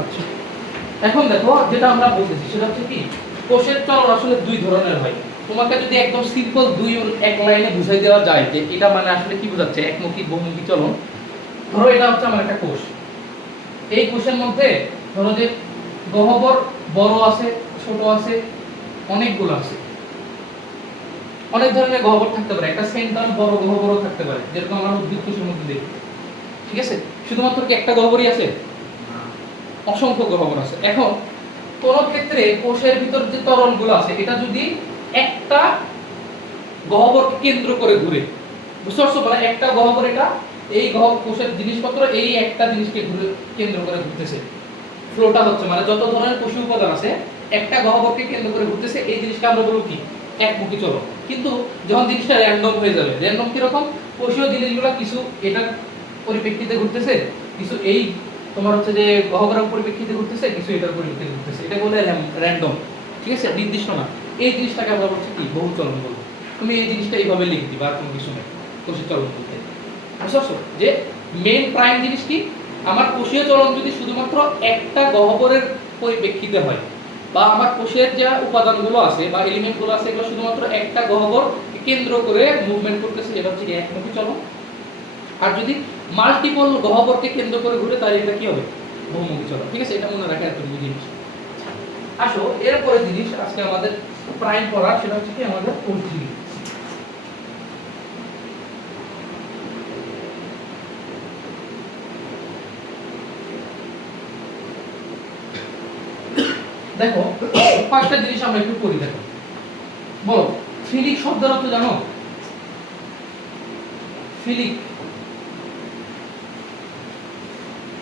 আচ্ছা, এখন দেখো যেটা আমরা বলতেছি সেটা হচ্ছে কি, কোষের চলন আসলে দুই ধরনের হয়। তোমাকে যদি একদম সিম্পল দুই এক লাইনে বুঝাই দেওয়া যায় যে এটা মানে আসলে কি বোঝাচ্ছে একমুখী বহুমুখী চলন, ধরো এটা হচ্ছে আমার একটা কোষ, এই কোষের মধ্যে ধরো যে গহ্বর বড় আছে, ছোট আছে, অনেকগুলো আছে, অনেক ধরনের গহ্বর থাকতে পারে, একটা সেন্ট্রাল বড় গহ্বরও থাকতে পারে যেরকম আমরা উদ্ভিদ কোষের মধ্যে দেখি। ঠিক আছে, শুধুমাত্র কি একটা গহ্বরই আছে? অসংখ্য গহ্বর আছে। এখন কোন ক্ষেত্রে কোষের ভিতর যে তরলগুলো আছে এটা যদি একটা গহ্বরকে কেন্দ্র করে ঘুরে, বুঝতে পারছো? মানে একটা গহ্বর, এটা এই কোষের জিনিসপত্র এই একটা জিনিসকে ঘুরে কেন্দ্র করে ঘুরতেছে, ফ্লোটা হচ্ছে মানে যত ধরনের কোষীয় উপাদান আছে একটা গহ্বরকে কেন্দ্র করে ঘুরতেছে, এই জিনিসকে আমরা বলবো কি একমুখী চলন। কিন্তু যখন জিনিসটা র্যান্ডম হয়ে যাবে, র্যান্ডম কি রকম, কোষীয় জিনিসগুলো কিছু এটার পরিপ্রেক্ষিতে ঘুরতেছে, কিছু এই তোমার হচ্ছে যে গহ্বরের পরিপ্রেক্ষিতে ঘুরতেছে, কিছু এটার পরিপ্রেক্ষিতে ঘুরতেছে, এটা বলে র্যান্ডম। ঠিক আছে, নির্দিষ্ট না। এই জিনিসটাকে আমরা বলছি কি বহু চলন বলবো। তুমি এই জিনিসটা এইভাবে লিখে দিবা, আর কোনো কিছু নেই কোষীয় চলন বলতে। বুঝছো যে মেইন প্রাইম জিনিস কি, আমার কোষীয় চলন যদি শুধুমাত্র একটা গহ্বরের পরিপ্রেক্ষিতে হয়, বা আমার কোষের যে উপাদানগুলো আছে বা এলিমেন্টগুলো আছে এগুলো শুধুমাত্র একটা গহ্বর কেন্দ্র করে মুভমেন্ট করতেছে, এটা হচ্ছে একমুখী চলন। আর যদি মাল্টিপল গহ্বরকে কেন্দ্র করে ঘুরে তাহলে এটা কি হবে, বহুমুখী চলন। ঠিক আছে, এটা মনে রাখার একটা জিনিস। আসো এরপরে জিনিস আজকে আমাদের প্রাইম পড়া, সেটা হচ্ছে কি আমাদের কোষঝিল্লি। দেখো পাঁচটা জিনিস আমরা একটু করি। দেখো বলো, ফিলিক শব্দের অর্থ জানো? ফিলিক।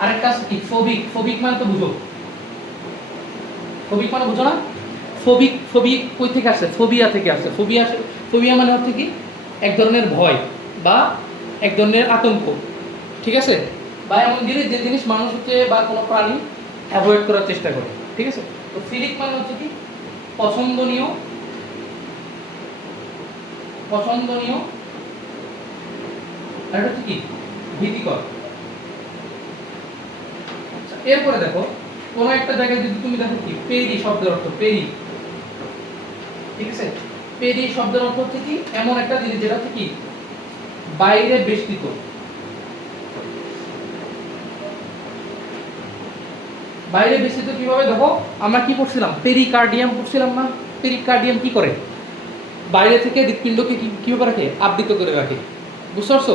আরেকটা আছে কি ফোবিক। ফোবিক মানে তো বুঝো, ফোবিক মানে বুঝো না? ফোবিক, ফোবিক কই থেকে আসে? ফোবিয়া থেকে আসে। ফোবিয়া, ফোবিয়া মানে হচ্ছে কি এক ধরনের ভয় বা এক ধরনের আতঙ্ক। ঠিক আছে, বা এমন জিনিস যে জিনিস মানুষ হচ্ছে বা কোনো প্রাণী অ্যাভয়েড করার চেষ্টা করে। ঠিক আছে, তো ফিলিক মানে হচ্ছে কি পছন্দনীয়, পছন্দনীয়, আর এটা হচ্ছে কি ভীতিকর। এরপরে দেখো কোন একটা জায়গায় যদি তুমি দেখো কি পেরি শব্দের অর্থ, পেরি। ঠিক আছে, পেরি শব্দের অর্থ হচ্ছে কি এমন একটা জিনিস যেটা হচ্ছে কি বাইরে বেষ্টিত। বাইরে বেষ্টিত কিভাবে, দেখো আমরা কি পড়ছিলাম, পেরিকার্ডিয়াম পড়ছিলাম না? পেরিকার্ডিয়াম কি করে, বাইরে থেকে হৃৎপিণ্ডকে কিভাবে রাখে, আবৃত করে রাখে। বুঝতে পারছো?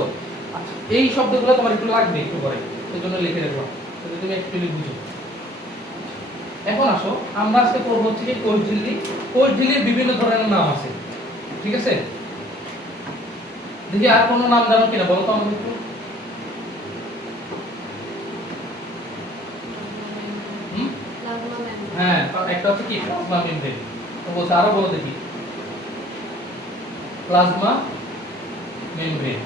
এই শব্দগুলো তোমার একটু লাগবে একটু পরে, এই জন্য লিখে রাখলাম যাতে তুমি অ্যাকচুয়ালি বুঝো। এখন আসো আমরা আজকে পড়বো হচ্ছে কি কোষঝিল্লি। কোষঝিল্লির বিভিন্ন ধরনের নাম আছে। ঠিক আছে, দেখি আর কোনো নাম জানো কিনা বলো তো আমাদের একটু। হ্যাঁ, একটা হচ্ছে কি প্লাজমা মেমব্রেন। তো বলছে আরো বলো দেখি। Plasma membrane.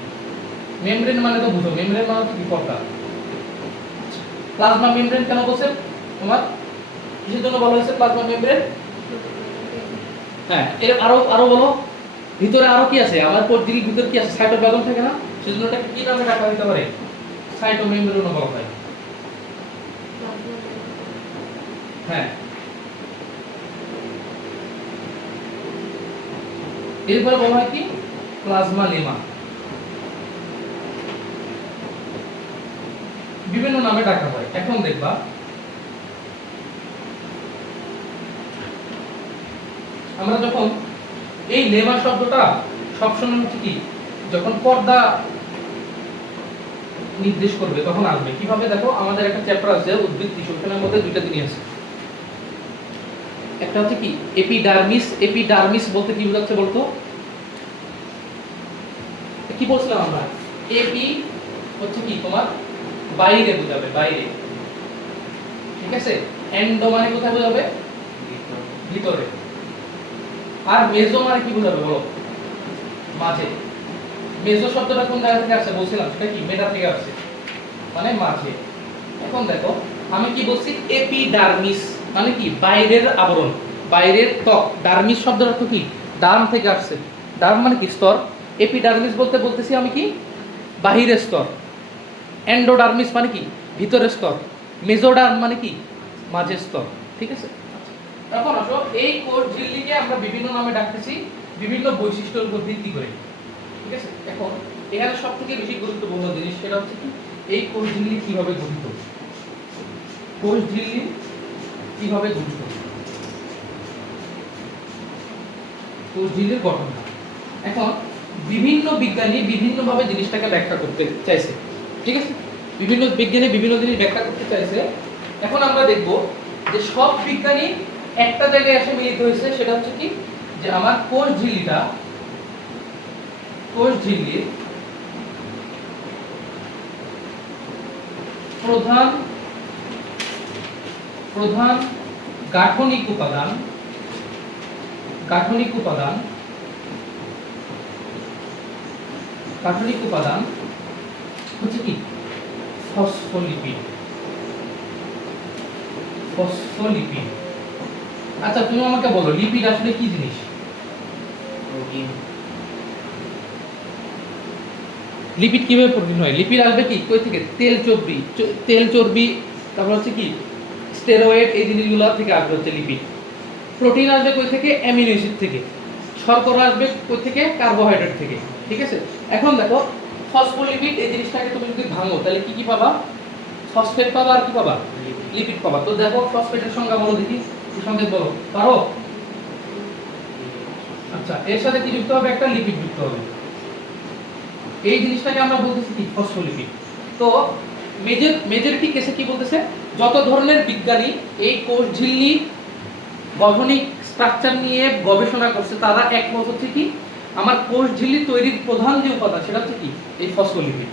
মেমব্রেন মানে তো বুঝো, মেমব্রেন মানে হচ্ছে কি পর্দা। প্লাজমা মেমব্রেন কেন বলছে তোমার, কিসের জন্য বলা হয়েছে প্লাজমা মেমব্রেন? হ্যাঁ, এর আরো আরো বলো, ভিতরে আরো কি আছে, আমার কোষঝিল্লির ভিতরে কি আছে, সাইটোপ্লাজম থাকে না, সেজন্য এটাকে কি নামে ডাকা হতে পারে, সাইটোমেমব্রেনও বলা হয়। হ্যাঁ, এরপরে বলা হয় কি প্লাজমা লেমা। বিভিন্ন নামে ডাকা হয়। এখন দেখবা আমরা যখন এই লেমা শব্দটা সবসময় হচ্ছে কি যখন পর্দা নির্দেশ করবে তখন আসবে কিভাবে, দেখো আমাদের একটা চ্যাপ্টার আছে উদ্ভিদ টিস্যু, ওখানের মধ্যে দুইটা জিনিস আছে। একটা হচ্ছে কি এপিডার্মিস। এপিডার্মিস বলতে কি বোঝাচ্ছে বলতো, কি বলছিলাম আমরা, এপি হচ্ছে কি তোমার বাইরে বোঝাবে, বাইরে। ঠিক আছে, এন্ডো মানে কোথায় বোঝাবে, ভিতরে। আর মেজো মানে কি বোঝাবে বলো, মাঝে। মেজো শব্দটা কোন জায়গা থেকে আসছে বলছিলাম, সেটা কি মেটা থেকে আসছে, মানে মাঝে। এখন দেখো আমি কি বলছি, এপিডার্মিস মানে কি বাইরের আবরণ, বাইরের ত্বক। ডার্মিস শব্দের অর্থ কি, ডার্ম থেকে আসছে। ডার্ম মানে কি স্তর। এপিডার্মিস বলতে বলতেছি আমি কি বাহিরের স্তর। এন্ডোডার্মিস মানে কি ভিতরের স্তর। মেজোডার্ম মানে কি মাঝের স্তর, ঠিক আছে। এখন আসো, এই কোষ ঝিল্লিকে আমরা বিভিন্ন নামে ডাকতেছি বিভিন্ন বৈশিষ্ট্যের উপর ভিত্তি করে, ঠিক আছে। এখন এখানে সবথেকে বেশি গুরুত্বপূর্ণ জিনিস সেটা হচ্ছে কি, এই কোষ ঝিল্লি কিভাবে গঠিত, কোষ ঝিল্লি কিভাবে গঠিত, কোষ ঝিল্লির গঠনটা। এখন বিভিন্ন বিজ্ঞানী বিভিন্নভাবে জিনিসটাকে ব্যাখ্যা করতে চাইছে, ঠিক আছে। বিভিন্ন বিজ্ঞানী বিভিন্ন জিনিস ব্যাখ্যা করতে চাইছে। এখন আমরা দেখব যে সব বিজ্ঞানী একটা জায়গায় এসে মিলিত হয়েছে, সেটা হচ্ছে কি, যে আমার কোষ ঝিল্লিটা, কোষ ঝিল্লির প্রধান প্রধান গাঠনিক উপাদান, গাঠনিক উপাদান গাঠনিক উপাদান হচ্ছে কি, ফসফোলিপিড, ফসফোলিপিড। আচ্ছা তুমি আমাকে বলো, লিপিড আসলে কি জিনিস? লিপিড কিভাবে প্রোটিন হয়? লিপিড আসবে কি কই থেকে? তেল চর্বি, তেল চর্বি, তারপর হচ্ছে কি স্টেরয়েড, এই জিনিসগুলো থেকে আসবে হচ্ছে লিপিড। প্রোটিন আসবে কই থেকে? অ্যামিনো অ্যাসিড থেকে। শর্করা আসবে কই থেকে? কার্বোহাইড্রেট থেকে, ঠিক আছে। এখন দেখো ফসফোলিপিড এই জিনিসটাকে তুমি যদি ভাঙো তাহলে কি কি পাবা? ফসফেট পাবা, আর কি পাবা? লিপিড পাবা। তো দেখো ফসফেটের সংজ্ঞা বলো দেখি, কি সংকেত বলো পারো? আচ্ছা, এর সাথে কি যুক্ত হবে? একটা লিপিড যুক্ত হবে। এই জিনিসটাকে আমরা বলতেছি কি, ফসফোলিপিড। তো মেজরিটি কেসে কি বলতেছে, যত ধরনের বিজ্ঞানী এই কোষ ঝিল্লি গঠনিক স্ট্রাকচার নিয়ে গবেষণা করছে তারা একমত হচ্ছে কি, আমার কোষ ঝিল্লি তৈরির প্রধান যে উপাদান সেটা হচ্ছে কি, এই ফসফোলিপিড।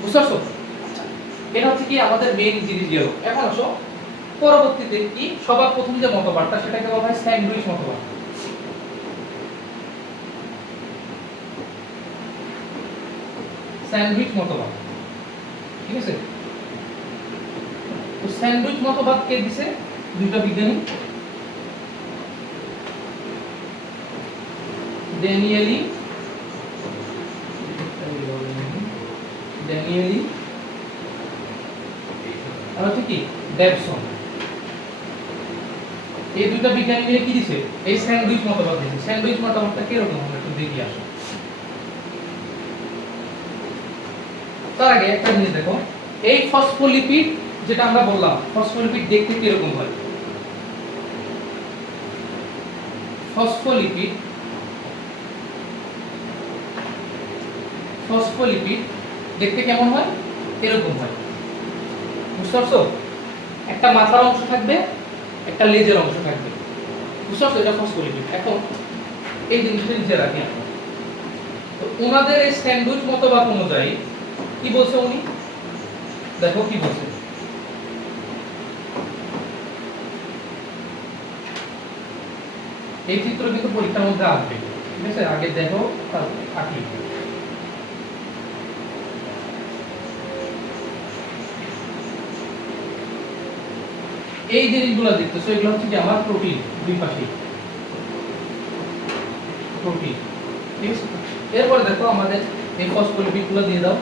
বুঝতে পারছো? আচ্ছা, এটা হচ্ছে কি আমাদের মেইন জিনিস গেল। এখন আসো পরবর্তীতে কি, সবার প্রথম যে মতবাদটা সেটাকে বলা হয় স্যান্ডউইচ মতবাদ। স্যান্ডউইচ মতবাদ, ঠিক আছে। তো স্যান্ডউইচ মতবাদ কে দিছে? দুইটা বিজ্ঞানী, ড্যানিয়েলি আর হচ্ছে কি ডেভসন। এই দুইটা বিজ্ঞানী মিলে কি দিছে? এই স্যান্ডউইচ মতবাদ দিছে। স্যান্ডউইচ মতবাদটা কি রকম আমরা একটু দেখি আসো। তার আগে একটা জিনিস দেখো, এই ফসফোলিপিড যেটা আমরা বললাম, ফসফোলিপিড দেখতে কি রকম হয়? ফসফোলিপিড দেখতে কেমন হয়? এরকম হয়। বুঝতে পারছো? একটা মাথার অংশ থাকবে, একটা লেজের অংশ থাকবে। বুঝতে পারছো? এটা ফসফোলিপিড। এখন এই জিনিসটা নিচে রাখি। তো ওনাদের এই স্যান্ডউইচ মতবাদ অনুযায়ী কি বলছে উনি, দেখো কি বলছে। এই চিত্র কিন্তু পরীক্ষার মধ্যে আসবে, ঠিক আছে। আগে দেখো, আঁকি। এই জিনিসগুলো দেখতেছো, এগুলো হচ্ছে কি আমার প্রোটিন, দুই পাশে প্রোটিন, ঠিক আছে। এরপরে দেখো আমাদের এই ফসফোলিপিডগুলো দিয়ে দাও।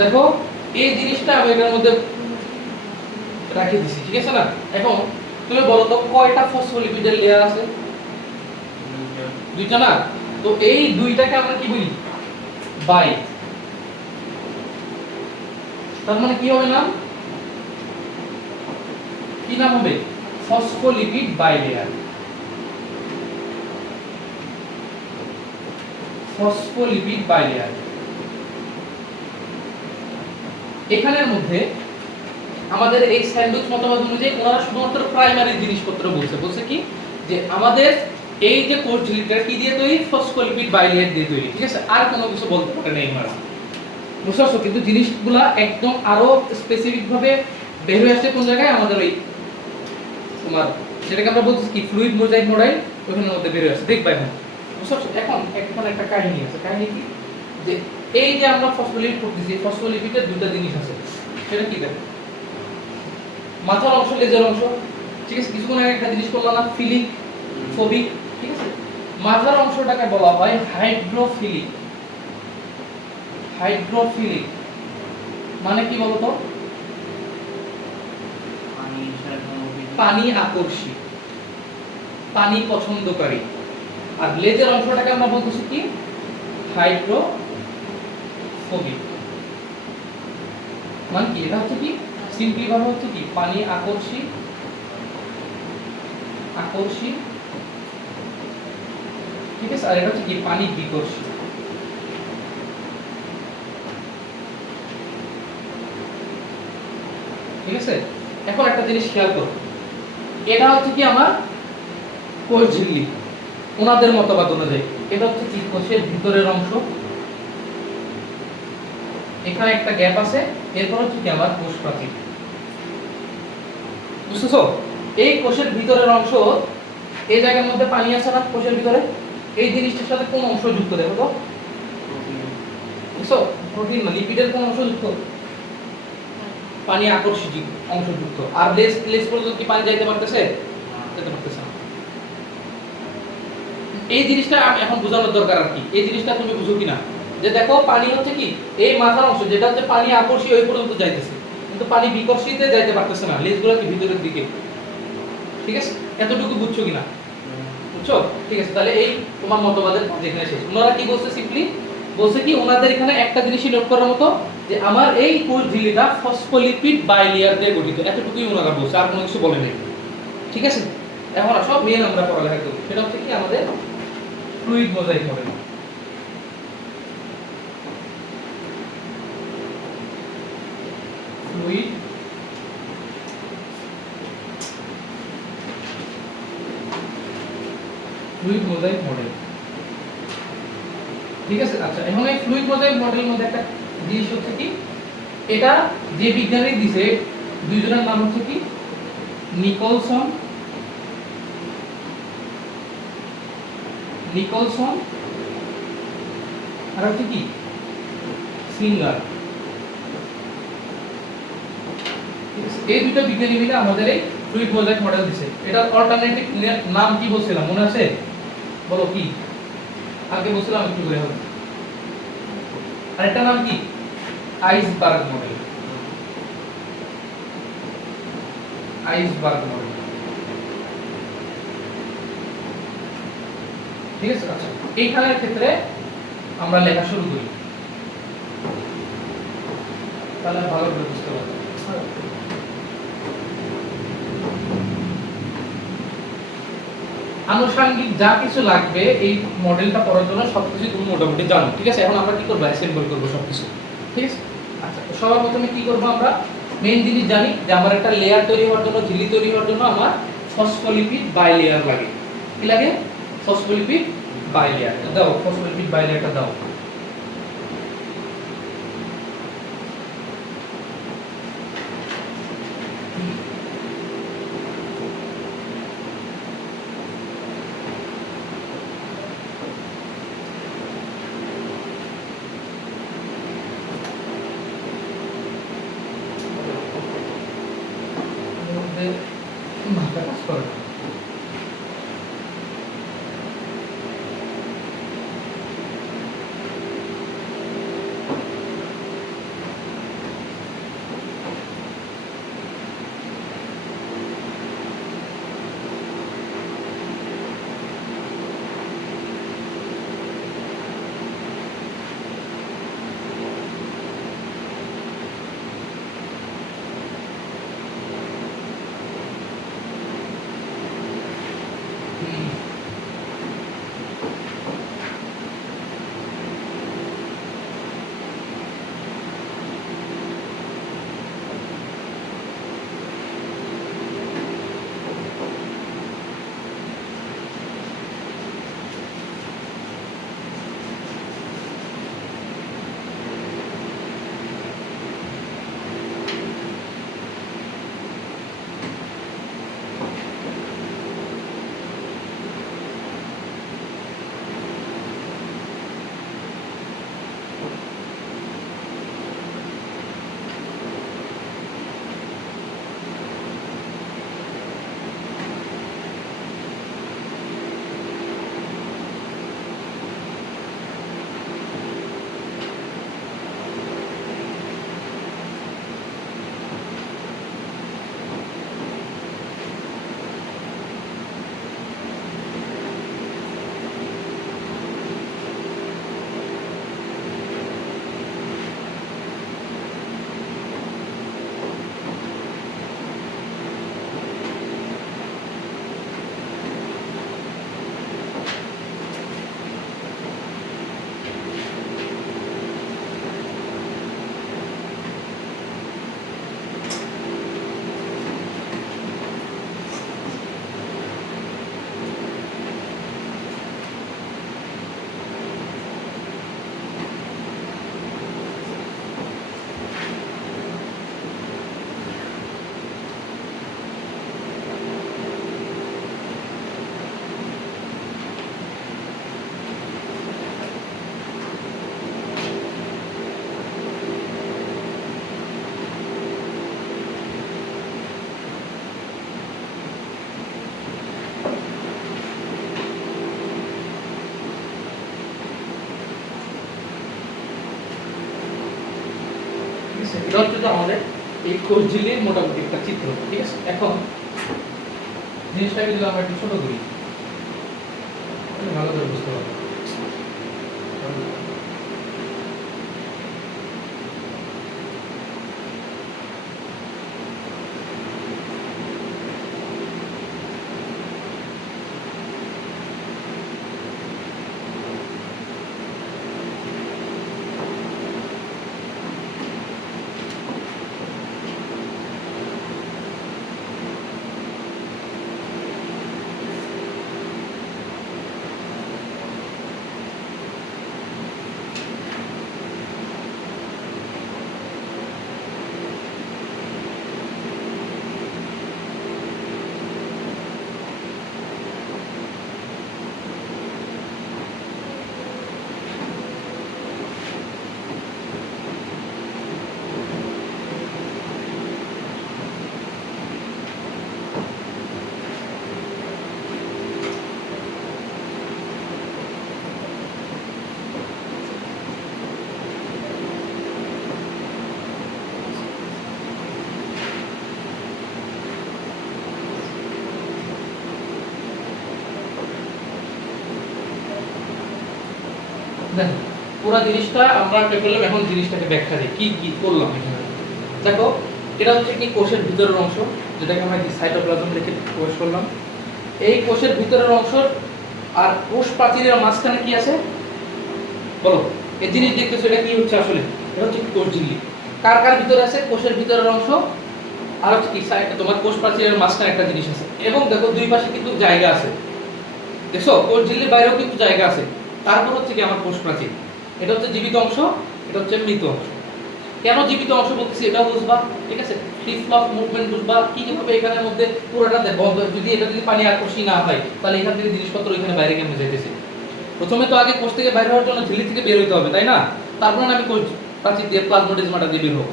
দেখো এই জিনিসটা আমি এর মধ্যে রাখি দিছি, ঠিক আছে না। এখন তুমি বলো তো কয়টা ফসফোলিপিডের লেয়ার আছে? দুইটা না? তো এই দুইটাকে আমরা কি বলি? বাই। তার মানে কি হবে নাম? কি নাম হবে? Phospholipid bilayer. Phospholipid bilayer. এখানের মধ্যে আমাদের এই স্যান্ডউইচ মতবাদ অনুযায়ী ওনারা শুধুমাত্র প্রাইমারি জিনিসপত্র বলছে কি যে আমাদের এই যে কোষ ঝিল্লিটা কি দিয়ে তৈরি, ফসফোলিপিড বাইলেয়ার দিয়ে তৈরি, ঠিক আছে, আর কোনো কিছু বলতে পারে না ওনারা, বুঝতে পারছো? কিন্তু জিনিসগুলা একদম আরো স্পেসিফিক ভাবে বের হয়ে আসছে কোন জায়গায়, আমাদের ওই তোমার যেটাকে আমরা বলছি কি ফ্লুইড মোজাইক মডেল, ওখানের মধ্যে বের হয়ে আসছে, দেখবা এখন, বুঝতে পারছো? এখন একটা কাহিনী আছে, কাহিনী কি যে এই যে আমরা ফসফোলিপিড পড়তেছি, ফসফোলিপিডের দুটো জিনিস আছে, সেটা কি দেখো, মাথার অংশ, লেজের অংশ, ঠিক আছে, কিছুক্ষণ আগে একটা জিনিস বললাম না, ফিলিক ফোবিক, ঠিক আছে, মাথার অংশটাকে বলা হয় হাইড্রোফিলিক। হাইড্রোফিলিক মানে কি বলতো? পানি আকর্ষী, পানি পছন্দকারী। আর লেজের অংশটাকে আমরা বলতেছি কি হাইড্রোফোবিক। মানে কি এটা হচ্ছে কি সিম্পলি ভাবে হচ্ছে কি পানি আকর্ষী, আকর্ষী, ঠিক আছে, আর এটা হচ্ছে কি পানি বিকর্ষী। ঠিক আছে, এখন একটা জিনিস খেয়াল করো, এটা হচ্ছে কি আমার কোষ ঝিল্লি ওনাদের মতবাদ অনুযায়ী, এটা হচ্ছে কি কোষের ভিতরের অংশ, এখানে একটা গ্যাপ আছে, এরপর হচ্ছে কি আমার কোষ প্রাচীর, বুঝতেছো? এই কোষের ভিতরের অংশ, এই জায়গার মধ্যে পানি আছে না কোষের ভিতরে, এই জিনিসটার সাথে কোন অংশ যুক্ত দেখো তো, বুঝছো? প্রোটিন না, লিপিডের কোন অংশ যুক্ত? পানি আকর্ষী অংশ যুক্ত। আর লেজ পর্যন্ত কি পানি যাইতে পারতেছে? যেতে পারতেছে না। এই জিনিসটা এখন বোঝানোর দরকার আর কি, এই জিনিসটা তুমি বুঝো কিনা, যে দেখো পানি হচ্ছে কি এই মাথার অংশ যেটা হচ্ছে পানি আকর্ষী ওই পর্যন্ত যাইতেছে, কিন্তু পানি বিকর্ষীতে যাইতে পারতেছে না, লেজগুলো কি ভিতরের দিকে, ঠিক আছে, এতটুকু বুঝছো কিনা? বুঝছো? ঠিক আছে, তাহলে এই তোমার মতবাদের যেখানে শেষ। ওনারা কি বলছে, সিম্পলি বলছে কি ওনাদের এখানে একটা জিনিসই নোট করার মতো, যে আমার এই কোষ ঝিল্লিটা ফসফোলিপিড বাইলেয়ার দিয়ে গঠিত, এতটুকুই ওনারা বলছে, আর কোনো কিছু বলে নাই, ঠিক আছে? এখন সব মেন আমরা পড়ালেখা করব, সেটা হচ্ছে কি আমাদের fluid mosaic model. Fluid fluid mosaic model, ঠিক আছে? আচ্ছা, এখন এই ফ্লুইড মোজাইক মডেলের মধ্যে একটা জিনিস হচ্ছে কি, এটা যে বিজ্ঞানী দিছে দুইজনের নাম হচ্ছে কি নিকলসন, নিকলসন আর হচ্ছে কি সিঙ্গার, এই দুটো বিজ্ঞানী মিলে আমাদের এই ফ্লুইড মোজাইক মডেল দিছে। এটার অল্টারনেটিভ নাম কি বলছিলাম মনে আছে? বলো কি, আগে বলছিলাম একটু করে হবে। আরেকটা নাম কি আইসবার্গ মডেল, আইসবার্গ মডেল, ঠিক আছে? আচ্ছা, এইখানের ক্ষেত্রে আমরা লেখা শুরু করি, তাহলে ভালো করে বুঝতে পারবো। আনুষঙ্গিক যা কিছু লাগবে এই মডেলটা পড়ার জন্য সবকিছু তুমি মোটামুটি জানো, ঠিক আছে? এখন আমরা কি করব, অ্যাসেম্বল করব সবকিছু, ঠিক আছে? আচ্ছা, তো সবার প্রথমে কি করব, আমরা মেইন জিনিস জানি যে আমার একটা লেয়ার তৈরি হওয়ার জন্য, ঝিল্লি তৈরি হওয়ার জন্য আমার ফসফোলিপিড বাইলেয়ার লাগে। কি লাগে? Phospholipid bilayer. দাও ফসফোলিপিড বাইলেয়ারটা দাও। মাথা কাজ করে না। এটা হচ্ছে যে আমাদের এই কোষ ঝিল্লির মোটামুটি একটা চিত্র, ঠিক আছে। এখন জিনিসটাকে যদি আমরা একটু ছোট করি ভালো করে বুঝতে পারবো। দেখো পুরো জিনিসটা আমরা কি করলাম, এখন জিনিসটাকে ব্যাখ্যা দিই কি কি করলাম এখানে। দেখো এটা হচ্ছে কি কোষের ভিতরের অংশ, যেটাকে আমরা সাইটোপ্লাজম লিখে কোষ করলাম। এই কোষের ভিতরের অংশ আর কোষ প্রাচীরের মাঝখানে কি আছে বলো, এই জিনিস দেখতেছো এটা কি হচ্ছে আসলে, এটা হচ্ছে কোষ ঝিল্লি। কার কার ভিতরে আছে কোষের ভিতরের অংশ আর হচ্ছে কি তোমার কোষ প্রাচীরের মাঝখানে একটা জিনিস আছে, এবং দেখো দুই পাশে কিন্তু জায়গা আছে, দেখছো কোষ ঝিল্লির বাইরেও কিন্তু জায়গা আছে। তারপর হচ্ছে কি আমার কোষ প্রাচীর, এটা হচ্ছে জীবিত অংশ, এটা হচ্ছে মৃত অংশ। কেন জীবিত অংশ বলতেছি এটাও বুঝবা, ঠিক আছে। ফ্রি ফ্লো অফ মুভমেন্ট বুঝবা কি কিভাবে এখানের মধ্যে পুরোটা দেখো, যদি এটা যদি পানি আকর্ষণ না হয় তাহলে এখান থেকে জিনিসপত্র এখানে বাইরে কেমনে যাইতেছে। প্রথমে তো আগে কোষ থেকে বাইরে হওয়ার জন্য ঝিল্লি থেকে বের হইতে হবে, তাই না? তারপর আমি কোষ প্রাচীর দিয়ে প্লাজমোডেজমাটা দিয়ে বের হবো।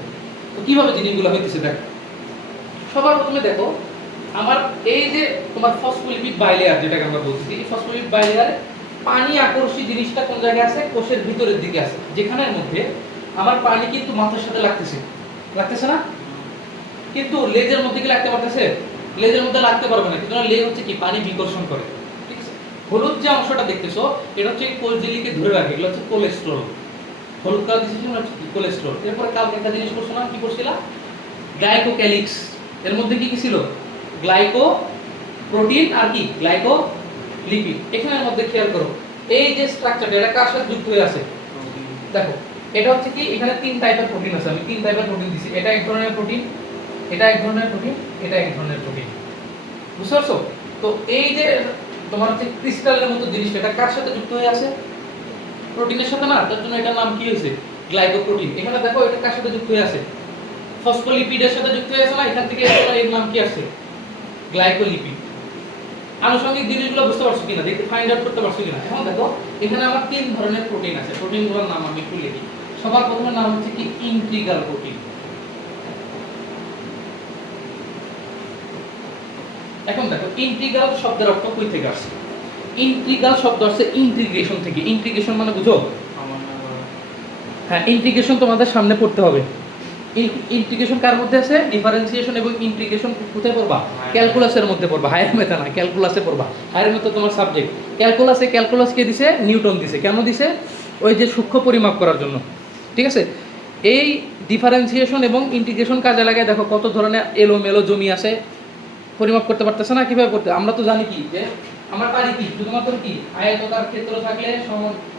তো কিভাবে জিনিসগুলো হইতেছে দেখো। সবার প্রথমে দেখো আমার এই যে তোমার ফসফোলিপিড বাইলেয়ার যেটাকে আমরা বলছি, এই ফসফোলিপিড বাইলেয়ারে পানি আকর্ষী জিনিসটা কোন জায়গায় আছে, কোষের ভিতরের দিকে আছে, যেখানের মধ্যে আমার পানি কিন্তু মাথার সাথে লাগতেছে, লাগতেছে না? কিন্তু লেজের মধ্যে কি লাগতে পারতেছে? লেজের মধ্যে লাগতে পারবে না, কিন্তু লেজ হচ্ছে কি পানি বিকর্ষণ করে, ঠিক আছে। হলুদ যে অংশটা দেখতেছো এটা হচ্ছে কোষ ঝিল্লিকে ধরে রাখে, এগুলো হচ্ছে কোলেস্টেরল। হলুদ কালার দিয়েছি হচ্ছে কি কোলেস্টেরল। এরপরে কালকে একটা জিনিস করছো না, কি করছিলা? গ্লাইকোক্যালিক্স। এর মধ্যে কি কি ছিল? গ্লাইকো প্রোটিন আর কি গ্লাইকো লিপিড। এখানের মধ্যে খেয়াল করো এই যে স্ট্রাকচারটা এটা কার সাথে যুক্ত হয়ে আছে দেখো। এটা হচ্ছে কি এখানে তিন টাইপের প্রোটিন আছে, আমি তিন টাইপের প্রোটিন দিছি। এটা এক ধরনের প্রোটিন, এটা এক ধরনের প্রোটিন, এটা এক ধরনের প্রোটিন, বুঝতে পারছো? তো এই যে তোমার হচ্ছে ক্রিস্টালের মতো জিনিসটা এটা কার সাথে যুক্ত হয়ে আছে? প্রোটিনের সাথে না, তার জন্য এটার নাম কি হয়েছে? গ্লাইকোপ্রোটিন। এখানে দেখো এটা কার সাথে যুক্ত হয়ে আছে? ফসফোলিপিডের সাথে যুক্ত হয়ে আছে না, এখান থেকে এর নাম কি আছে? গ্লাইকোলিপিড। আনুষঙ্গিক জিনিসগুলো বুঝতে পারছো কিনা, দেখতে ফাইন্ড আউট করতে পারছো কিনা? এখন দেখো এখানে আমার তিন ধরনের প্রোটিন আছে, প্রোটিনগুলোর নাম আমি একটু লিখি। সবার প্রথমে নাম হচ্ছে কি ইন্টিগ্রাল প্রোটিন। এখন দেখো ইন্টিগ্রাল শব্দের অর্থ কই থেকে আসছে? ইন্টিগ্রাল শব্দ আসছে ইন্টিগ্রেশন থেকে। ইন্টিগ্রেশন মানে বুঝো? হ্যাঁ, ইন্টিগ্রেশন তোমাদের সামনে পড়তে হবে। ইন্টিগ্রেশন কার মধ্যে আছে? ডিফারেন্সিয়েশন এবং ইন্টিগ্রেশন কোথায় পড়বা? ক্যালকুলাসের মধ্যে পড়বা। হায়ার মেথা না, ক্যালকুলাসে পড়বা। হায়ার মেথা তোমার সাবজেক্ট। ক্যালকুলাসে ক্যালকুলাসকে দিছে নিউটন দিছে। কেন দিছে? ওই যে সূক্ষ্ম পরিমাপ করার জন্য, ঠিক আছে। এই ডিফারেন্সিয়েশন এবং ইন্টিগ্রেশন কাজে লাগায় দেখো কত ধরনের এলোমেলো জমি আছে, পরিমাপ করতে পারতেছে না। কিভাবে করতে? আমরা তো জানি কি যে আমরা পারি কি শুধুমাত্র কি আয়তাকার ক্ষেত্র থাকলে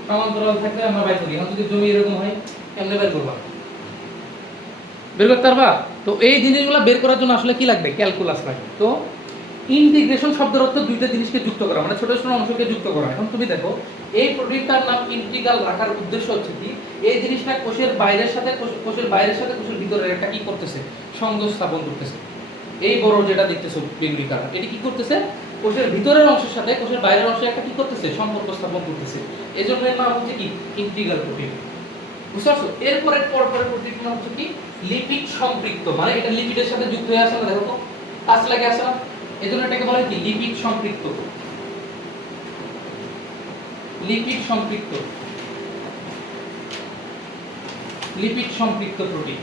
সমান্তরাল থাকলে আমরা বাইর করি। এখন যদি জমি এরকম হয় কেমনে বের করবা? বের করতে পারবা? তো এই জিনিসগুলো বের করার জন্য আসলে কি লাগবে? ক্যালকুলাস লাগবে। তো ইন্টিগ্রেশন শব্দের অর্থ দুইটা জিনিসকে যুক্ত করা, মানে ছোট ছোট অংশকে যুক্ত করা। এখন তুমি দেখো এই প্রোটিনটার নাম ইন্টিগ্রাল রাখার উদ্দেশ্য হচ্ছে কি এই জিনিসটা কোষের বাইরের সাথে কোষের ভিতরের একটা কি করতেছে? সংযোগ স্থাপন করতেছে। এই বড় যেটা দেখতেছো বেগুনি কালার, এটি কি করতেছে? কোষের ভিতরের অংশের সাথে কোষের বাইরের অংশে একটা কি করতেছে? সম্পর্ক স্থাপন করতেছে। এজন্য এর নাম হচ্ছে কি ইন্টিগ্রাল প্রোটিন, বুঝতে পারছো? এরপরের পরপরের প্রোটিনটা হচ্ছে কি লিপিড সম্পৃক্ত, মানে এটা লিপিডের সাথে যুক্ত হয়ে আছে না, দেখো তো কাজ লাগে আছে না, এজন্য এটাকে বলে কি লিপিড সম্পৃক্ত। লিপিড সম্পৃক্ত, লিপিড সম্পৃক্ত প্রোটিন।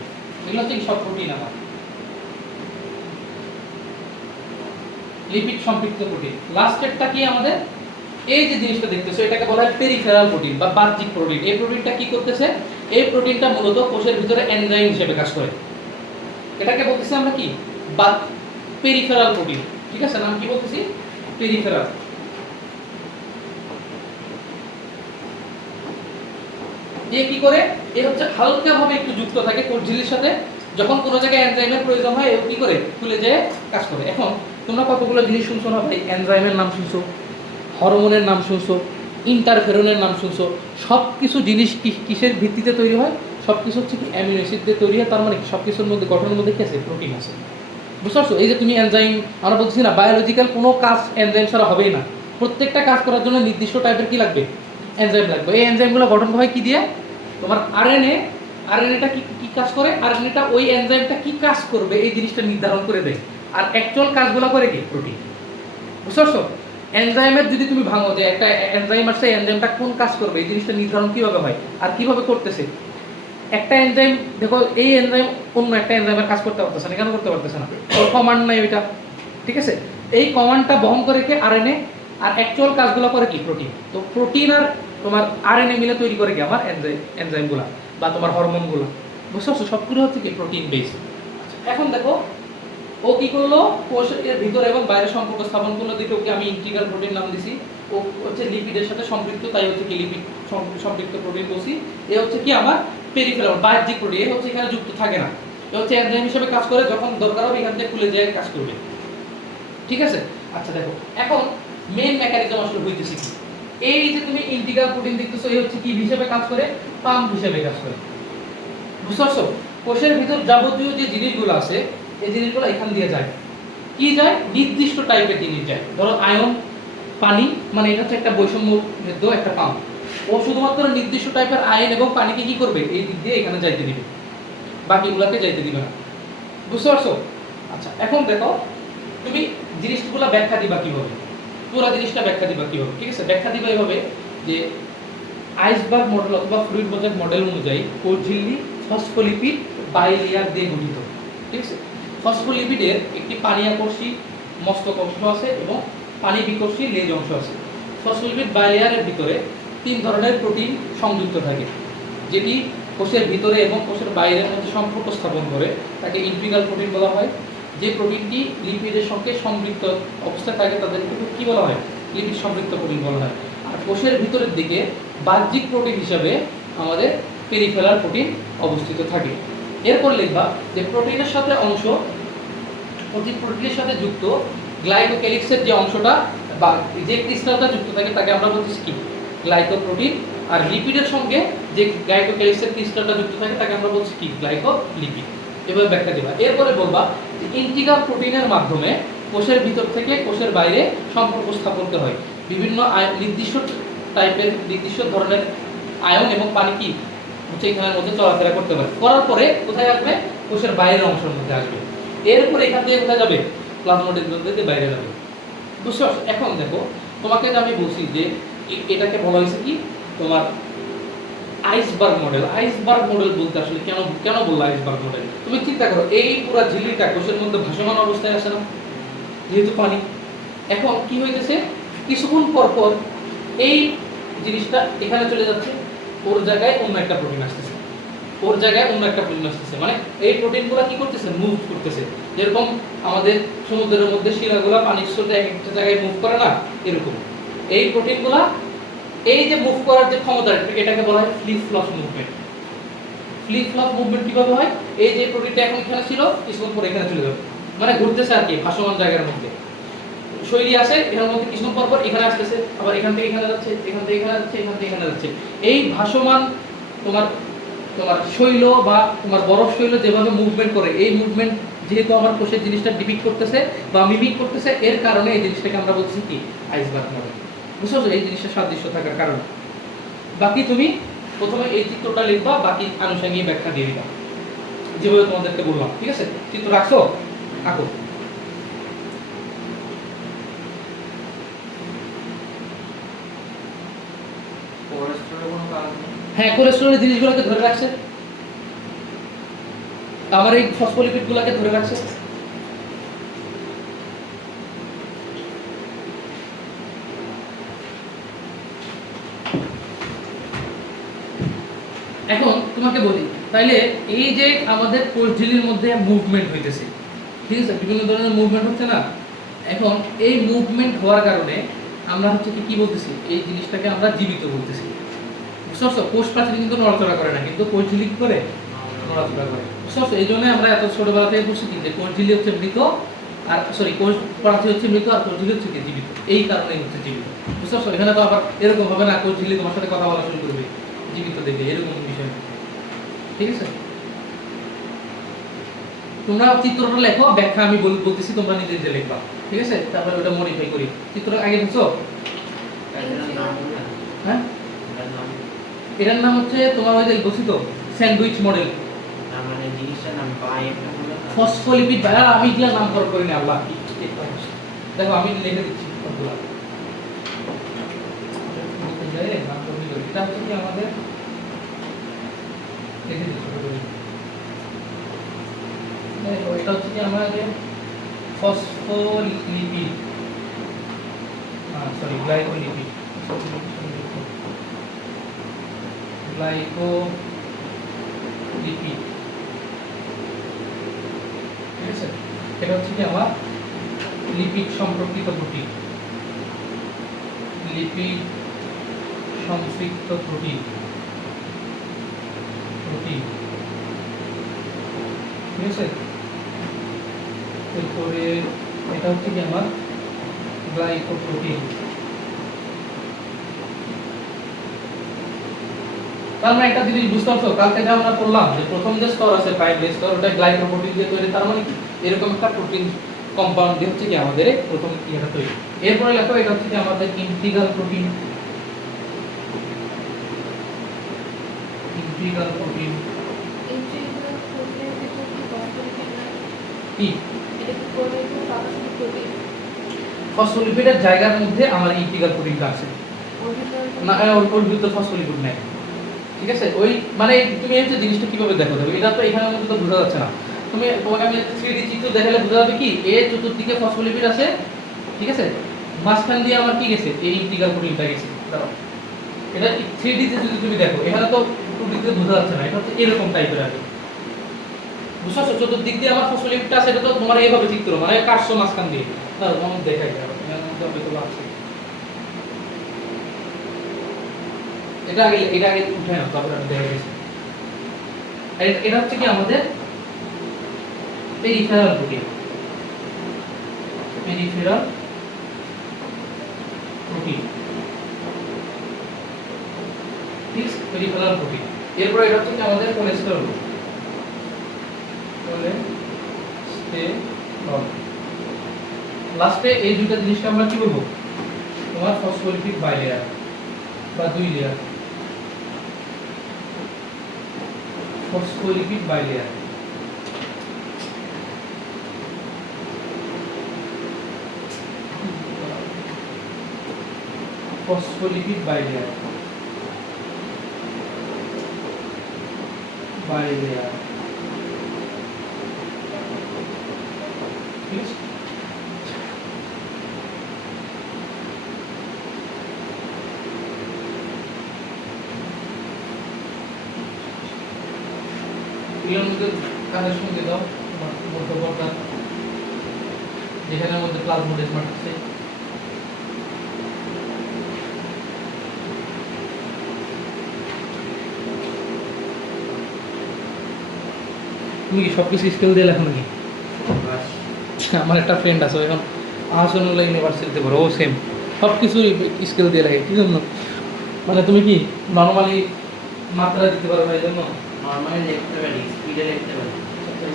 এগুলো হচ্ছে সব প্রোটিন আমার, লিপিড সম্পৃক্ত প্রোটিন। লাস্টেরটা কি আমাদের, এই যে জিনিসটা দেখতেছো এটাকে বলা হয় পেরিফেরাল প্রোটিন বা বাহ্যিক প্রোটিন। এই প্রোটিনটা কি করতেছে, এই প্রোটিনটা মূলত কোষের ভিতরে এনজাইম হিসেবে কাজ করে। এটাকে বলতেছি আমরা কি, বা পেরিফেরাল প্রোটিন। ঠিক আছে, নাম কি বলতেছি, পেরিফেরাল। এ কি করে, এ হচ্ছে হালকা ভাবে একটু যুক্ত থাকে কোষ ঝিল্লির সাথে, যখন কোনো জায়গায় এনজাইমের প্রয়োজন হয় এও কি করে খুলে যায় কাজ করে। এখন তোমরা কতগুলো জিনিস শুনছো না ভাই, এনজাইমের নাম শুনছো, হরমোনের নাম শুনছো, ইন্টারফেরনের নাম শুনছো, সব কিছু জিনিস কিসের ভিত্তিতে তৈরি হয়, সব কিছু হচ্ছে কি অ্যামিনো অ্যাসিড দিয়ে তৈরি হয়। তার মানে সব কিছুর মধ্যে গঠনের মধ্যে কি আছে, প্রোটিন আছে। বুঝতে পারছো, এই যে তুমি এনজাইম, আমরা বলছি না বায়োলজিক্যাল কোনো কাজ এনজাইম ছাড়া হবেই না, প্রত্যেকটা কাজ করার জন্য নির্দিষ্ট টাইপের কি লাগবে, এনজাইম লাগবে। এই এনজাইমগুলো গঠন হয় কি দিয়ে, তোমার আরএনএ। আরএনএটা কি কি কাজ করে, আরএনএটা ওই এনজাইমটা কি কাজ করবে এই জিনিসটা নির্ধারণ করে দেয়, আর অ্যাকচুয়াল কাজগুলো করে কি প্রোটিন। বুঝতে পারছো, এনজাইমের যদি তুমি ভাঙো যে একটা এনজাইম আছে, এনজাইমটা কোন কাজ করবে এই জিনিসটা নির্ধারণ কিভাবে হয় আর কিভাবে করতেছে। একটা এনজাইম দেখো, এই এনজাইম অন্য একটা এনজাইমের কাজ করতে পারতেছে না, কেন করতে পারতেছে না, ওর কমান্ড নাই ওইটা। ঠিক আছে, এই কমান্ডটা বহন করে কি আরএনএ, আর অ্যাকচুয়াল কাজগুলো করে কি প্রোটিন। তো প্রোটিন আর তোমার আরএনএ মিলে তৈরি করে কি আমার এনজাইমগুলো বা তোমার হরমোনগুলো। বুঝতে পারছো, সবগুলো হচ্ছে কি প্রোটিন বেস। এখন দেখো ও কি করলো, কোষের ভিতরে এবং বাইরে সম্পর্ক স্থাপন করলো, দুটোকে আমি ইন্টিগ্রাল প্রোটিন নাম দিছি। ও হচ্ছে লিপিডের সাথে সম্পৃক্ত, তাই হচ্ছে কি লিপিড সম্পৃক্ত প্রোটিন বলছি। এ হচ্ছে কি আমার পেরিফেরাল বাহ্যিক প্রোটিন, এ হচ্ছে এখানে যুক্ত থাকে না, এ হচ্ছে এনজাইম হিসেবে কাজ করে, যখন দরকার হবে এখান থেকে খুলে যায় কাজ করবে। ঠিক আছে, আচ্ছা দেখো এখন মেইন মেকানিজম আসলে হইতেছে কি, এই যে তুমি ইন্টিগ্রাল প্রোটিন দেখতেছো, এই হচ্ছে কি হিসেবে কাজ করে, পাম্প হিসেবে কাজ করে। বুঝতে পারছো, কোষের ভিতর যাবতীয় যে জিনিসগুলো আছে এই জিনিসগুলো এখান দিয়ে যায়, কি যায়, নির্দিষ্ট টাইপের জিনিস যায়। ধরো আয়ন, পানি, মানে এটা হচ্ছে একটা বৈষম্য ভেদ্য একটা পাম্প। ও শুধুমাত্র নির্দিষ্ট টাইপের আয়ন এবং পানিকে কি করবে, এই দিক দিয়ে এখানে যাইতে দিবে, বাকিগুলোকে যাইতে দিবে না। বুঝতে পারছো, আচ্ছা এখন দেখো তুমি জিনিসগুলো ব্যাখ্যা দিবা কিভাবে, পুরো জিনিসটা ব্যাখ্যা দিবা কিভাবে। ঠিক আছে, ব্যাখ্যা দিবা এভাবে যে আইসবার্গ মডেল অথবা ফ্লুইড মোজাইক মডেল অনুযায়ী কোষ ঝিল্লি ফসফোলিপিড বাইলেয়ার দিয়ে গঠিত। ঠিক আছে, ফসফোলিপিডের একটি পানি আকর্ষী মস্তক অংশ আছে এবং পানি বিকর্ষী লেজ অংশ আছে। ফসফোলিপিড বাইলেয়ারের ভিতরে 3 ধরনের প্রোটিন সংযুক্ত থাকে, যেটি কোষের ভিতরে এবং কোষের বাইরের মধ্যে সম্পর্ক স্থাপন করে, তাকে ইন্টিগ্রাল প্রোটিন বলা হয়। যে প্রোটিনটি লিপিডের সঙ্গে সম্পৃক্ত অবস্থায় থাকে তাদেরকে কি বলা হয়, লিপিড সম্পৃক্ত প্রোটিন বলা হয়। আর কোষের ভিতরের দিকে বাহ্যিক প্রোটিন হিসাবে আমাদের পেরিফেরাল প্রোটিন অবস্থিত থাকে। এরপর লিখবা যে প্রোটিনের সাথে অংশ, প্রতি প্রোটিনের সাথে যুক্ত গ্লাইকোক্যালিক্সের যে অংশটা বা যে ক্রিস্টালটা যুক্ত থাকে তাকে আমরা বলতেছি কি, গ্লাইকোপ্রোটিন। আর লিপিডের সঙ্গে যে গ্লাইকোক্যালিক্সের ক্রিস্টালটা যুক্ত থাকে তাকে আমরা বলছি কি, গ্লাইকোলিপিড। এভাবে ব্যাখ্যা দিবা। এরপরে বলবা যে ইন্টিগ্রাল প্রোটিনের মাধ্যমে কোষের ভিতর থেকে কোষের বাইরে সম্পর্ক স্থাপন হয়। বিভিন্ন নির্দিষ্ট টাইপের নির্দিষ্ট ধরনের আয়ন এবং পানি কি হচ্ছে এখানের মধ্যে চলাফেরা করতে পারে, করার পরে কোথায় আসবে, কোষের বাইরের অংশের মধ্যে আসবে। এরপরে এখান থেকে কোথায় যাবে, প্লাজমোডের মধ্যে বাইরে যাবে। বুঝতে পারছো, এখন দেখো তোমাকে যে আমি বলছি যে এটাকে বলা হয়েছে কি তোমার আইসবার্গ মডেল। আইসবার্গ মডেল বলতে আসলে কেন কেন বললো আইসবার্গ মডেল, তুমি চিন্তা করো এই পুরো ঝিল্লিটা কোষের মধ্যে ভাসমান অবস্থায় আছে না, যেহেতু পানি। এখন কি হইতেছে, কিছুক্ষণ পর পর এই জিনিসটা এখানে চলে যাচ্ছে, ওর জায়গায় অন্য একটা প্রোটিন আসতেছে, ওর জায়গায় অন্য একটা প্রোটিন আসতেছে, মানে এই প্রোটিনগুলো কি করতেছে, মুভ করতেছে। যেরকম আমাদের সমুদ্রের মধ্যে শিলাগুলো পানির স্রোতে এক একটা জায়গায় মুভ করে না, এরকম এই প্রোটিনগুলা এই যে মুভ করার যে ক্ষমতা, এটাকে বলা হয় flip flop movement. Flip flop movement কিভাবে হয়, এই যে প্রোটিনটা এখন এখানে ছিল কিছুক্ষণ পর এখানে চলে যাবে, মানে ঘুরতেছে আর কি ভাসমান জায়গার মধ্যে। শৈলী আসে এর মধ্যে কিছুক্ষণ পর পর এখানে আসতেছে, আবার এখান থেকে এখানে যাচ্ছে, এখান থেকে এখানে যাচ্ছে, এখান থেকে এখানে যাচ্ছে। এই ভাসমান তোমার তোমার শৈল বা তোমার বরফ শৈল যেভাবে মুভমেন্ট করে, এই মুভমেন্ট যেহেতু আমার কোষের জিনিসটা ডিপিক্ট করতেছে বা মিমিক করতেছে, এর কারণে এই জিনিসটাকে আমরা বলছি কি, আইসবার্গ মডেল। বুঝছো, এই জিনিসটা সাদৃশ্য থাকার কারণে। বাকি তুমি প্রথমে এই চিত্রটা লিখবা, বাকি আনুষঙ্গিক ব্যাখ্যা দিয়ে দিবা যেভাবে তোমাদেরকে বললাম। ঠিক আছে, চিত্র রাখছো, আঁকো। হ্যাঁ, কোলেস্টেরলের জিনিসগুলোকে ধরে রাখছে। আমার এই ফসফোলিপিড গুলাকে ধরে রাখছে। এখন তোমাকে বলি, তাইলে এই যে আমাদের কোষ ঝিল্লির মধ্যে মুভমেন্ট হইতেছে, ঠিক আছে, বিভিন্ন ধরনের মুভমেন্ট হচ্ছে না। এখন এই মুভমেন্ট হওয়ার কারণে আমরা হচ্ছে কি বলতেছি, এই জিনিসটাকে আমরা জীবিত বলতেছি। বুঝছো, কোষ প্রাচীর কিন্তু নড়াচড়া করে না, কিন্তু কোষ ঝিল্লি কি করে, নড়াচড়া করে। বুঝছো, এই জন্য আমরা এত ছোটবেলা থেকে বুঝছি কি যে কোষ ঝিল্লি হচ্ছে মৃত, আর সরি কোষ প্রাচীর হচ্ছে মৃত আর কোষ ঝিল্লি হচ্ছে কি জীবিত, এই কারণেই হচ্ছে জীবিত। বুঝছো, এখানে তো আবার এরকম হবে না কোষ ঝিল্লি তোমার সাথে কথা বলা শুরু করবে জীবিত দেখে, এরকম বিষয় না। ঠিক আছে, তোমরা চিত্রটা লেখো, ব্যাখ্যা আমি বলতেছি, তোমরা নিজে নিজে লিখবা। ঠিক আছে, তারপরে ওটা মডিফাই করি। চিত্রটা আগে দেখছো? হ্যাঁ, এটার নাম হচ্ছে তোমার ওই যে বলছি তো স্যান্ডউইচ মডেল, মানে জিনিসটার নাম ফসফোলিপিড। আমি এগুলা নামকরণ করিনি আল্লাহ, দেখো আমি লিখে দিচ্ছি সবগুলা। এটা হচ্ছে কি আমাদের লিখে দিচ্ছি, এটা হচ্ছে কি আমাদের ফসফোলিপিড, সরি গ্লাইকোলিপিড, গ্লাইকোলিপিড। ঠিক আছে, এটা হচ্ছে কি আমার লিপিড সম্পর্কিত প্রোটিন, লিপিড সম্পৃক্ত প্রোটিন, ঠিক আছে। এরপরে এটা হচ্ছে কি আমার গ্লাইকোপ্রোটিন। তার মানে একটা জিনিস বুঝতে পারছো, কালকে যা আমরা বললাম যে প্রথম যে স্তর আছে প্রাইমারি স্তর, ওটা গ্লাইকোপ্রোটিন দিয়ে তৈরি, তার মানে এরকম একটা প্রোটিন কম্পাউন্ড দিয়ে হচ্ছে কি আমাদের প্রথম ইয়েটা তৈরি। এরপরে লেখো এটা হচ্ছে কি আমাদের ইন্টিগ্রাল প্রোটিন, ইন্টিগ্রাল প্রোটিন কি ফসফোলিপিডের জায়গার মধ্যে আমার ইন্টিগ্রাল প্রোটিনটা আছে না, ওর ভিতরে ফসফোলিপিড নাই। ঠিক আছে, ওই মানে তুমি এই যে জিনিসটা কিভাবে দেখো, এটা তো এখানের মধ্যে তো বোঝা যাচ্ছে না। তোমাকে আমি 3D চিত্র দেখালে বোঝা যাবে কি, এর চতুর্দিকে ফসফোলিপিড আছে, ঠিক আছে, মাঝখান দিয়ে আমার কি গেছে, এই ইন্টিগ্রাল প্রোটিনটা গেছে। দাঁড়াও, এটা 3D তে যদি তুমি দেখো, এখানে তো 2D তে বোঝা যাচ্ছে না, এটা হচ্ছে এরকম টাইপের আছে। বুঝছো, চতুর্দিক দিয়ে আমার ফসফোলিপিডটা আছে, এটা তো তোমার এইভাবে চিত্র মানে কাটছো মাঝখান দিয়ে। দাঁড়াও তোমাকে দেখাই দাও, এর মধ্যে হয়তো আছে, এটা আগে উঠে নাও, তারপর আমি দেখা গেছে। এটা হচ্ছে কি আমাদের পেরিফেরাল প্রোটিন, পেরিফেরাল প্রোটিন, ঠিক আছে, পেরিফেরাল প্রোটিন। এরপর এটা হচ্ছে কি আমাদের কোলেস্টেরল, লাস্টে এই দুটো জিনিসকে আমরা কি বলবো, তোমার ফসফোলিপিড বাইলেয়ার বা দুই layer, phospholipid bilayer. Phospholipid bilayer, bilayer, ঠিক আছে। এর মধ্যে কাজের সঙ্গে দাও মধ্যবর্তী যেখানের মধ্যে প্লাজমোডেজ মারতেছে, তুমি কি সবকিছু স্কেল দিয়ে লেখো নাকি? আমার একটা ফ্রেন্ড আছে, এখন আহসানুল্লাহ ইউনিভার্সিটিতে পড়ে, ও সেম সব কিছু স্কেল দিয়ে লেখে। কি জন্য, মানে তুমি কি নর্মালি মাত্রা দিতে পারো না, এই জন্য নরমালি লিখতে পারি, স্পিডে লিখতে পারি,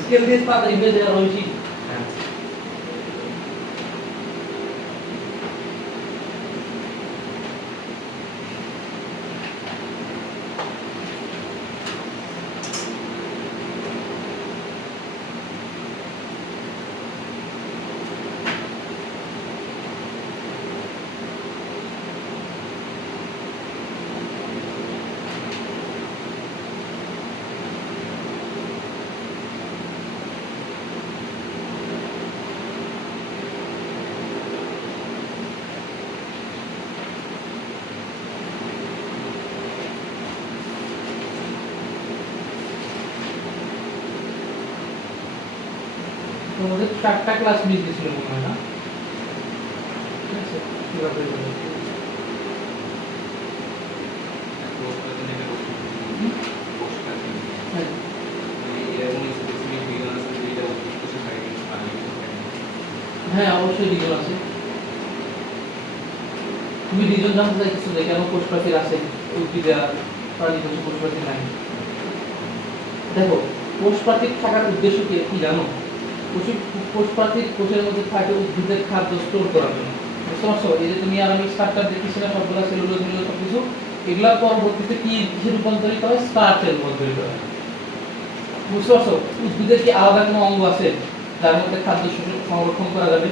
স্কেল দিয়ে তাড়াতাড়ি হয়ে যায়, আর বেশি। হ্যাঁ। তোমাদের 4টা ক্লাস মিস দিছিল মনে হয় না? ঠিক আছে, কিভাবে বলবো? হ্যাঁ। হ্যাঁ, অবশ্যই রিজন আছে। তুমি রিজন জানতে চাইছো যে কেন কোষ প্রাচীর আছে উদ্ভিদে আর প্রাণীতে কোষ প্রাচীর নাই? দেখো, কোষ প্রাচীর থাকার উদ্দেশ্য কি কি জানো? কোষ প্রাচীর কোষের মধ্যে থাকে উদ্ভিদের খাদ্য স্টোর করার জন্য। বুঝতে পারছো? এই যে তুমি আর আমি স্ট্রাকচার দেখতেছি না, সবগুলো সেলুলোজ মিলুলোজ সবকিছু, এগুলা পরবর্তীতে কি কিসে রূপান্তরিত হয়? স্টার্চে রূপান্তরিত হয়। বুঝতে পারছো? উদ্ভিদের কি আলাদা কোনো অঙ্গ আছে যার মধ্যে খাদ্য সংরক্ষণ করা যাবে?